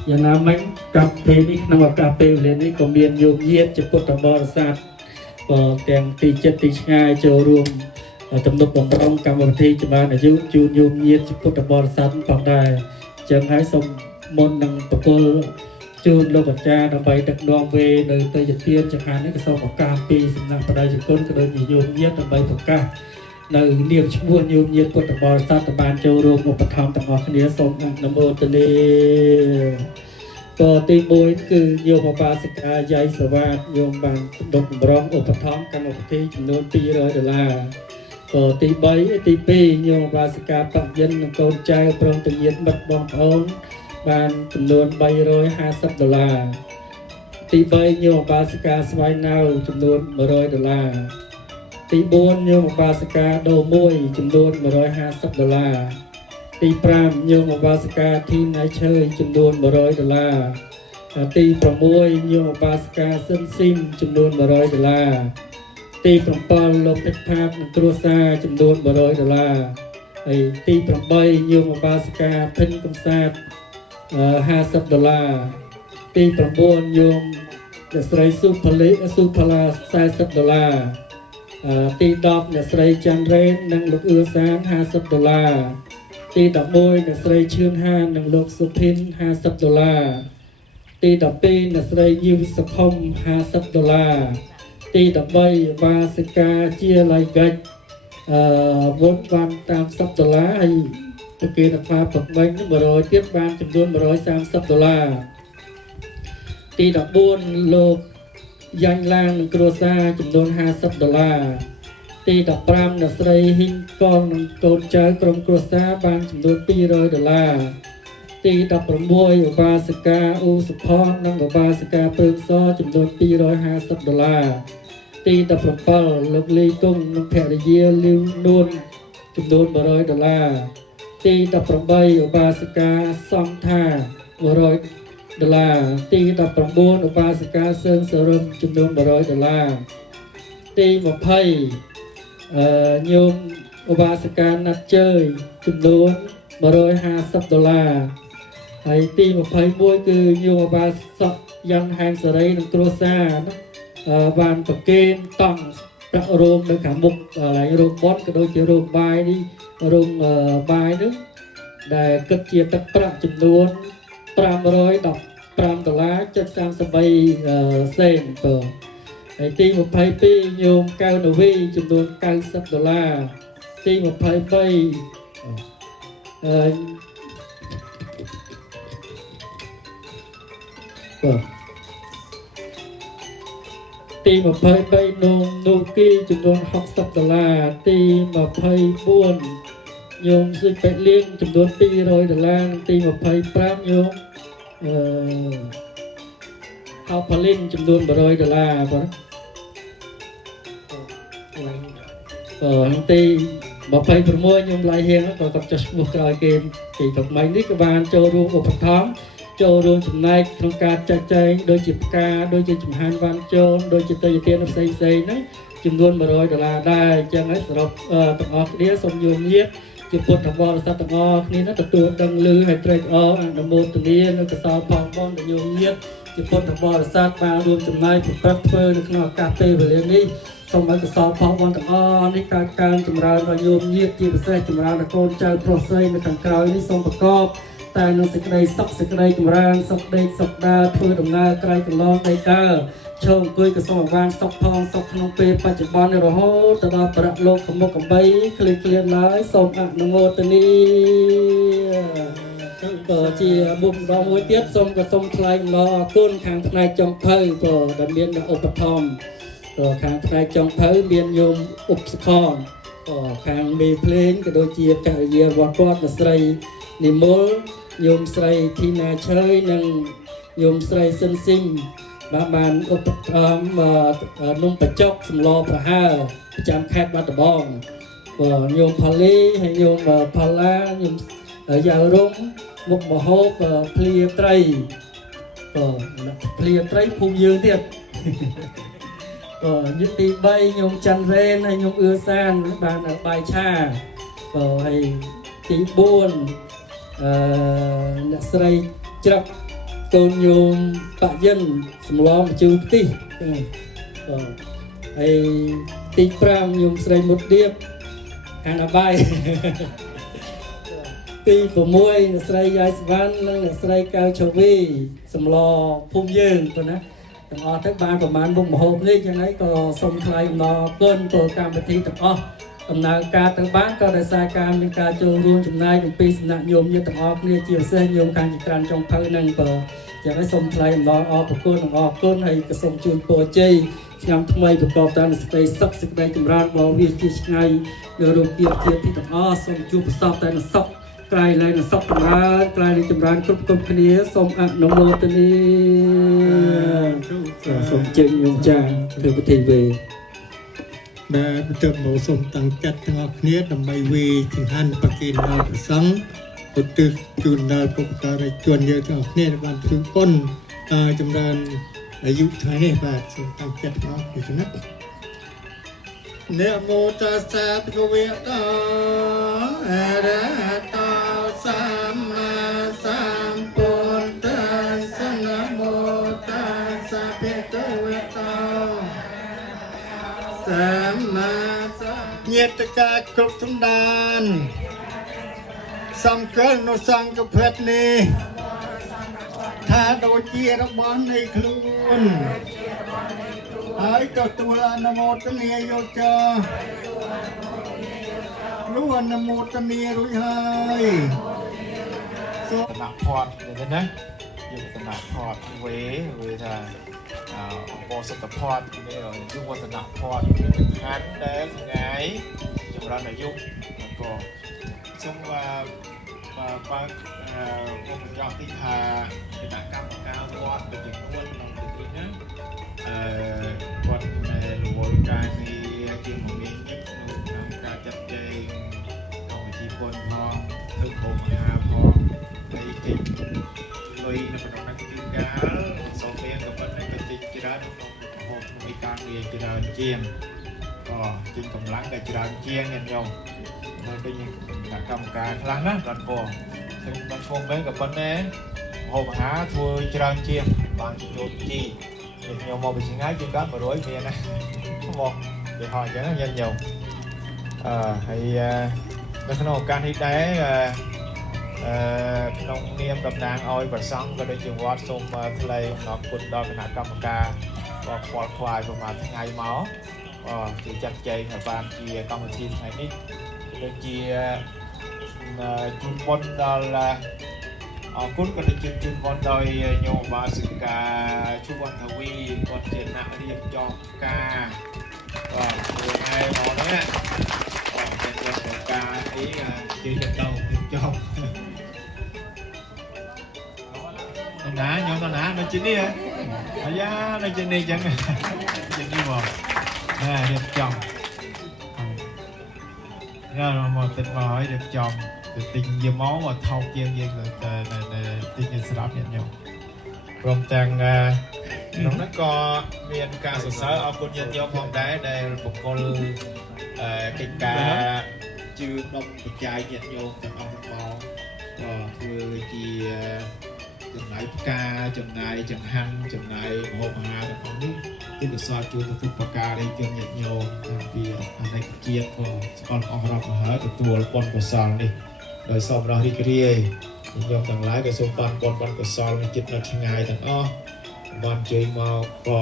យ៉ាងណាមិញកម្មវិធីនេះក្នុងឱកាសពេលវេលានេះក៏មានយោមញាតិជាពុទ្ធបរិស័ទទាំងទីចិត្តទីឆ្ងាយចូលរួមទំនុកបំរុងកម្មវិធីចម្រើនអាយុជូនយោមញាតិជាពុទ្ធបរិស័ទផងដែរចឹងហើយសូមមុននឹងប្រគល់ជូនលោកអាចារ្យដើម្បីដឹកនាំវេនៅទៅជាទានចង្ហាន់នេះក៏សូមឱកាសពីសំណាក់បដិជគុណក៏ដូចជាយោមញាតិដើម្បីប្រកាសនៅនាមឈ្មោះយោមញាតិពុទ្ធបរិស័ទដែលបានចូលរួមឧបត្ថម្ភទាំងអស់គ្នាសូមអនុមោទនាទី1គឺយោមបាសិកាយាយសវ៉ាតយោមបានដុតបំរុងឧបត្ថម្ភកម្មវិធីចំនួន$200ទី2យោមបាសិកាបយិននិងកូនចៅព្រមទាំងញាតិមិត្តបងប្អូនបានចំនួន$350ទី3យោមបាសិកាស្វ័យណៅចំនួន$100ទី4យោមបាសិកាដូ1ចំនួន$150ទី5យោមបាសិកាធីណៃឈើចំនួន$100ទី6យោមបាសិកាសិនស៊ីមចំនួន$100ទី7លោកពេជ្រផាតនិងគ្រួសារចំនួន$100ហើយទី8យោមបាសិកាភិនកំសាទ$50ទី9យោមអ្នកស្រីសុផាឡា$40ទី10អ្នកស្រីច័ន្ទរ៉េននិងលោកអឿសាន$50ទី11អ្នកស្រីឈឿនហាននិងលោកសុភិន$50ទី12អ្នកស្រីយីវិសភុំ$50ទី13បាសិកាជាឡៃហ្គិចវុនបានតាម$10ហើយប្រគេនថាប្រមិញ100ទៀតបានចំនួន$130ទី14លោកយ៉ាញ់ឡាងនិងគ្រួសារចំនួន$50ទី15អ្នកស្រីហ៊ីងកងនិងកូនចៅក្រុមគ្រួសារបានចំនួន$200ទី16ឧបាសិកាអ៊ូសុផតនិងឧបាសិកាពើសចំនួន$250ទី17លោកលីគុំនិងភរិយាលីវនួនចំនួន$100ទី18ឧបាសិកាសំថា$100ទី19ឧបាសិកាសឿងសរឹមចំនួន$100ទី20ញោមឧបាសិកាណាត់ជើយចំនួន$150ហើយទី21គឺញោមឧបាសកយ៉ាងហែមសេរីនិងគ្រួសារបានប្រគេនតង់ប្រាក់រោមនៅខាងមុខកន្លែងរោងបនក៏ដូចជារោងបាយនេះរោងបាយនោះដែលគិតជាទឹកប្រាក់ចំនួន$515.33សេនហើយទី22ញោមកៅនវីចំនួន$90ទី23ទី23នូគីចំនួន$60ទី24ញោមស៊ុយពេទ្យលៀងចំនួន$200ទី25ញោមហៅផលិនចំនួន$100បងទី26ញោមឡៃហៀងក៏គាត់ចុះឈ្មោះក្រោយគេទីថ្មីនេះក៏បានចូលរួមឧបត្ថម្ភចូលរួមចំណែកក្នុងការចាត់ចែងដូចជាផ្កាដូចជាចំហានវ៉ាន់ជូនដូចជាទៅទានផ្សេងហ្នឹងចំនួន$100ដែរអញ្ចឹងហើយសរុបទាំងអស់គ្នាសូមយោមញាតិជាពុទ្ធបរិស័ទទាំងអស់គ្នាទទួលដឹងឮហើយត្រេកអរអនុមោទនានៅកសលផងបងដែលយោមញាតិជាពុទ្ធបរិស័ទបានរួមចំណែកប្រព្រឹត្តធ្វើនៅក្នុងឱកាសពេលវេលានេះសូមឲ្យកសលផងបងទាំងអស់នេះកើតកើនចម្រើនដល់យោមញាតិជាពិសេសចម្រើនដល់កូនចៅប្រុសស្រីនៅខាងក្រោយនេះសូមប្រកបតែនឹងសេចក្តីសុខសេចក្តីចម្រើនសុខដេកសុខដើរធ្វើដំណើរក្រៃកន្លងដេកដើរឈរអង្គុយក៏សូមអានសុខផងសុខក្នុងពេលបច្ចុប្បន្នរហូតទៅដល់ប្រៈលោកខមុកកំបីគ្លៀនឡើយសូមអនុមោទនា ก็ជាមុខម្ដងមួយទៀតសូមក៏សូមថ្លែងអំណរអគុណខាងផ្នែកចុងភៅក៏ដែលមានឧបត្ថម្ភក៏ខាងផ្នែកចុងភៅមានញោមឧបស្ខនក៏ខាងមេភ្លេងក៏ដូចជាករិយារបស់គាត់លោកស្រីនិមលញោមស្រីធីណាឆើយនិងញោមស្រីស៊ិនស៊ីងបានឧបត្ថម្ភនំបញ្ចុកសម្លប្រហើរប្រចាំខេត្តបាត់ដំបងក៏ញោមផលីហើយញោមផល្លាញោមយ៉ាវរុំមុខមហូបភ្លាត្រីក៏ភ្លាត្រីភូមិយើងទៀតក៏យុគទី3ញោមច័ន្ទរ៉េនហើយញោមអឿសានបានបាយឆាក៏ហើយទី4អ្នកស្រីច្រឹកកូនញោមបាក់យិនសម្លម្ជូរខ្ទិះក៏ហើយទី5ញោមស្រីមុតឌៀបខាងអបាយទី6អ្នកស្រីយ៉ាយសវណ្ណនិងអ្នកស្រីកៅឆវីសម្លភូមិយើងទៅណាទាំងអស់ទៅបានប្រមាណមុខម្ហូបនេះយ៉ាងណាក៏សូមថ្លែងអំណរគុណទៅកម្មវិធីទាំងអស់ដំណើរការទាំងបានក៏ដោយសារការមានការចូលរួមចំណែកពីសំណាក់ញោមញាតិទាំងអស់គ្នាជាពិសេសញោមខាងចក្រានចុងភៅនឹងក៏យ៉ាងណាសូមថ្លែងអំណរអរគុណនិងអរគុណហើយក៏សូមជូនពរជ័យឆ្នាំថ្មីប្រកបតាមសេចក្តីសុខសេចក្តីចម្រើនបរិវាជាឆ្ងាយនៅរូបភាពជាទីទាំងអស់សូមជួបប្រសពតែនឹងសុខក្រៃលែងនឹងសុខចម្រើនក្រៃលែងចម្រើនគ្រប់គ្រប់គ្នាសូមអនុមោទនាសូមជើញញោមចាធ្វើពិធីវេដែលបន្ទាប់មកសូមតាំងចិត្តទាំងអស់គ្នាដើម្បីវេចង្ហាន់ប្រគេនដល់ព្រះសង្ឃឧទ្ទិសជូនដល់ពុទ្ធបរិស័ទជនយើងទាំងអស់គ្នាដែលបានធ្វើបុណ្យចម្រើនអាយុថ្ងៃនេះបាទសូមតាំងចិត្តទាំងអស់គ្នាណាนะโมตัสสะภะคะวะโตอะระหะโตสัมมาสัมพุทธัสสะนะโมตัสสะภะคะวะโตสัมมาสัมញាតិកាគ្រប់សំដានសំកិលនៅសង្ឃភេទនេះថាដូចជារបស់នៃខ្លួនហើយទទួលអនុមោទនាយកចាรู้อนุโมทនារួចហើយសូមណៈផតនេះណាយុវតនផតវេថាបោសតផតនេះយុវតនផតខានដែលថ្ងៃចម្រើនអាយុក៏សូមបើកមុខបញ្ចប់ទីថាគណៈកម្មការវត្តเป็นចំនួនក្នុងទីនេះណាគាត់រវល់ការងារជាមមាញឹកក្នុងការចាត់ចែងកម្មវិធីបុណ្យផងធ្វើបុណ្យអាផងហើយគេលុយនៅក្នុងកិច្ចការសូមមានក៏ប៉ុន្តែក៏តិចច្រើនក្នុងក្នុងការងារច្រើនជាងក៏ជាកម្លាំងដែលច្រើនជាងញាតិញោមនៅពេលគណៈកម្មការខ្លះណាគាត់ពងซึ่งมันคงเหมือนกับคนนี้หอบหาทัวร์จานเชียงบางจุดจีเดี๋ยวมองไปชิงง่ายจุดกันมาด้วยเมียนะเขาบอกเดี๋ยวhọจะนั่งยันnhiều hay ในขณะการที่ได้นองเนียมกับนางอ้อยประสังก็ได้จึงวัดสมทะเลหนอกกุดดอยขณะกรรมการก็ปลอดควายประมาณทั้งไงเมาที่จัดใจในบ้านที่กรรมทีมไทยนี่เลยจีจุนบอลดอลคุณก็ได้จุนบอลโดยโยบาสิกาชุวันทวีบอลเจนะเรียบจอกกาก็คือไอ้หมอเนี่ยก็เป็นจอกกาที่ชื่อจะโตจอกนะโยมตอนนะในชิ้นนี้อ่ะอาญาในชิ้นนี้จังชิ้นนี้บอกเรียบจอกเนี่ยเราหมดติดมาให้เรียบจอกtình nhiều máu và thao kiêng như là tình hình sắp hiện nhiều. Rồi chàng nó có miền ca sửa sớ ở quân nhân nhau phong đá đây một con cái ca chưa đông một chai nhiệt nhau trong ông có vừa chỉ chừng này ca chừng này chừng hăng chừng này hộp hà là con nước cái được so chưa được phục ca đây chừng nhiệt nhau vì anh này chia còn ông ra mà hết được tua con của sòn điโดยสอบเราที่เรียนยอมต่างหลายกับสมบัติบอลก็สอนจิตเราทั้งไงต่างอ้อบอลเจมาก็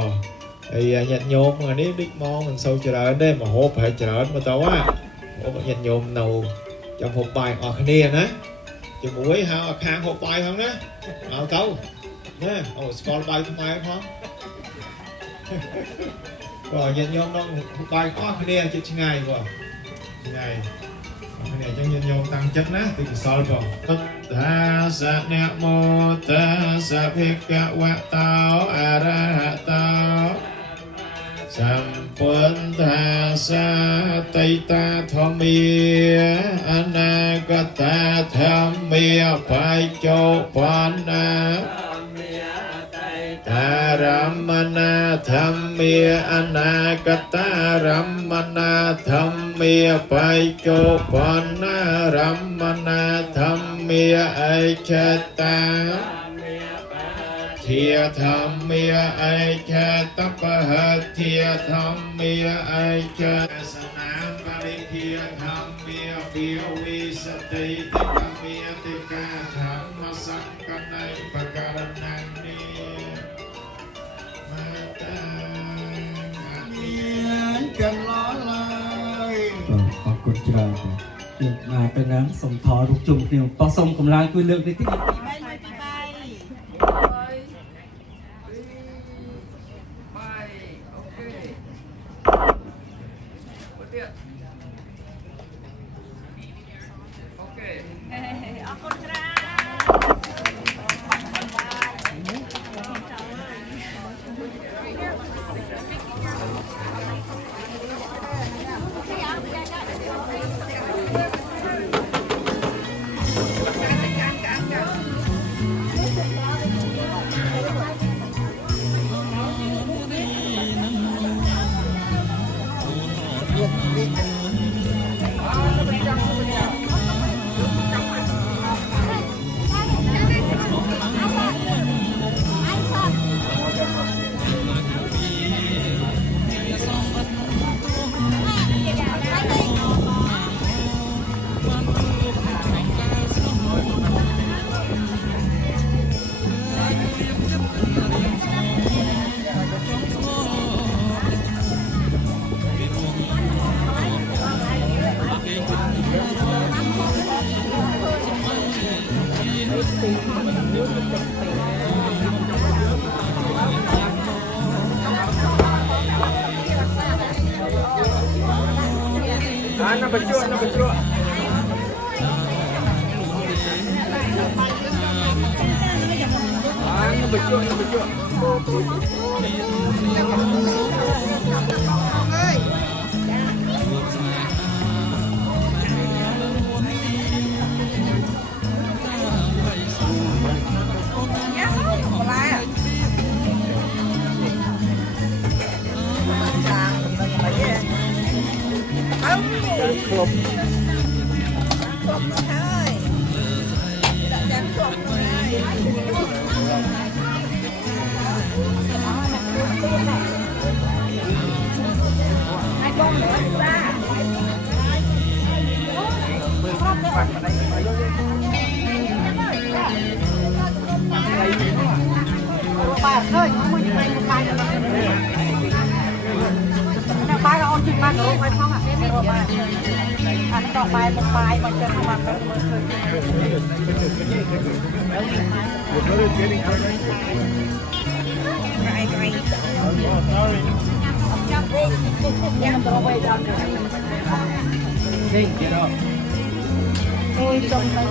ไอ้ยันโยมอันนี้บิ๊กมองมันsâu trởได้มาโหไปtrởมาแต่ว่าโหยันโยมเราจะหอบใบออกนี่นะ chừng muối hao khang hộp bài không đó ao tấu nè con bài không ai không rồi nhận nhôm nó bài có cái này chứ ngày rồi ngày cái này cho nhận nhôm tăng chất á thì sao rồi ta sa na mô ta sa bhikkhawatao arahantao Sampuntasa Taita Thomia Anagata Thamia Paichopana Taramana Thamia Anagata Ramana Thamia Paichopana Ramana Thamia Aichata Thia tham mia ai cha tapah thia tham mia ai cha sanam bali thia tham mia biawi sati tham mia tika tham masakkanai pakaranang ni mata anian kan lo lai ขอบคุณច្រើនយើងមកទៅណាសូមថតរូបជុំគ្នាតោះសូមកម្លាំងជួយលើកនេះតិច Number two. Club. Bài là ôn chừng mang rồi phải không ạ? Anh đọc bài một bài mà chân mà phải mở khơi. Ôi trong tay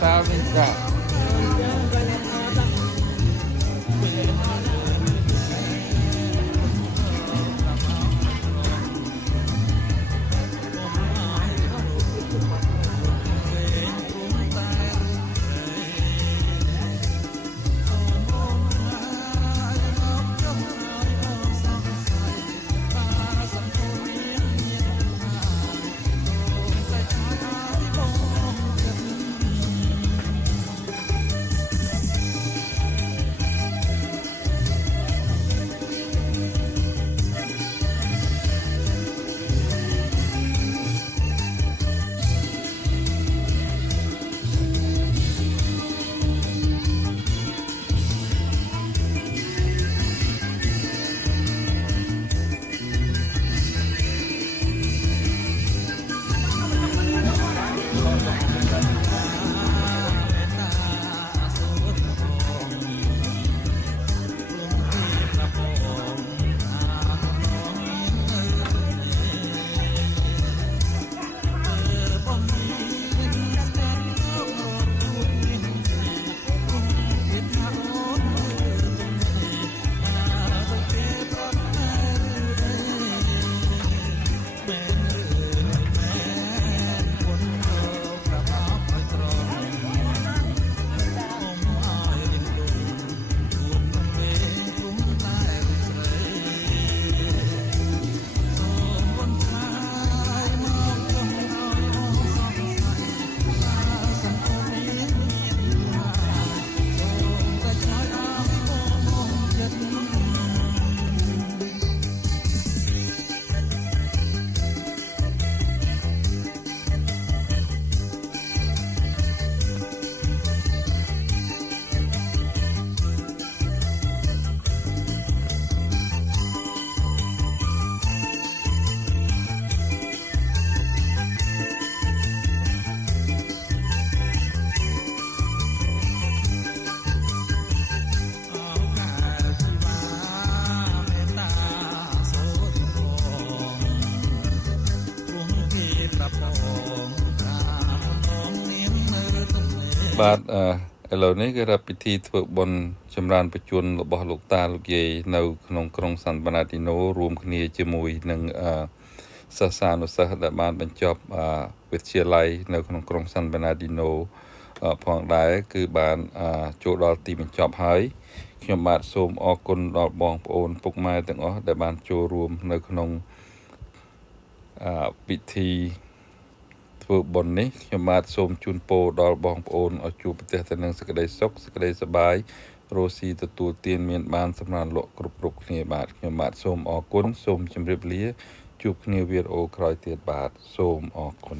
sao lên cảបាទឥឡូវនេះគឺរដ្ឋពិធីធ្វើបុណ្យចម្រើនបញ្ជូនរបស់លោកតាលោកយាយនៅក្នុងក្រុងសាន់បាណាទីណូរួមគ្នាជាមួយនឹងសិស្សានុសិស្សដែលបានបញ្ចប់វិទ្យាល័យនៅក្នុងក្រុងសាន់បាណាទីណូផងដែរគឺបានចូលដល់ទីបញ្ចប់ហើយខ្ញុំបាទសូមអរគុណដល់បងប្អូនពុកម៉ែទាំងអស់ដែលបានចូលរួមនៅក្នុងពិធីធ្វើបុណ្យនេះខ្ញុំបាទសូមជូនពរដល់បងប្អូនឲ្យជួបប្រទះតែនឹងសេចក្តីសុខសេចក្តីសប្បាយរស់ស៊ីទទួលទានមានបានសម្រាប់លោកគ្រប់គ្នាបាទខ្ញុំបាទសូមអរគុណសូមជម្រាបលាជួបគ្នាវីដេអូក្រោយទៀតបាទសូមអរគុណ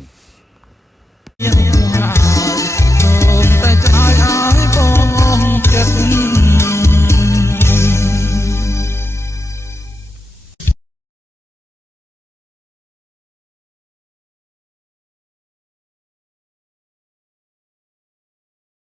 សូមតែចោលឲ្យបងចិត្ត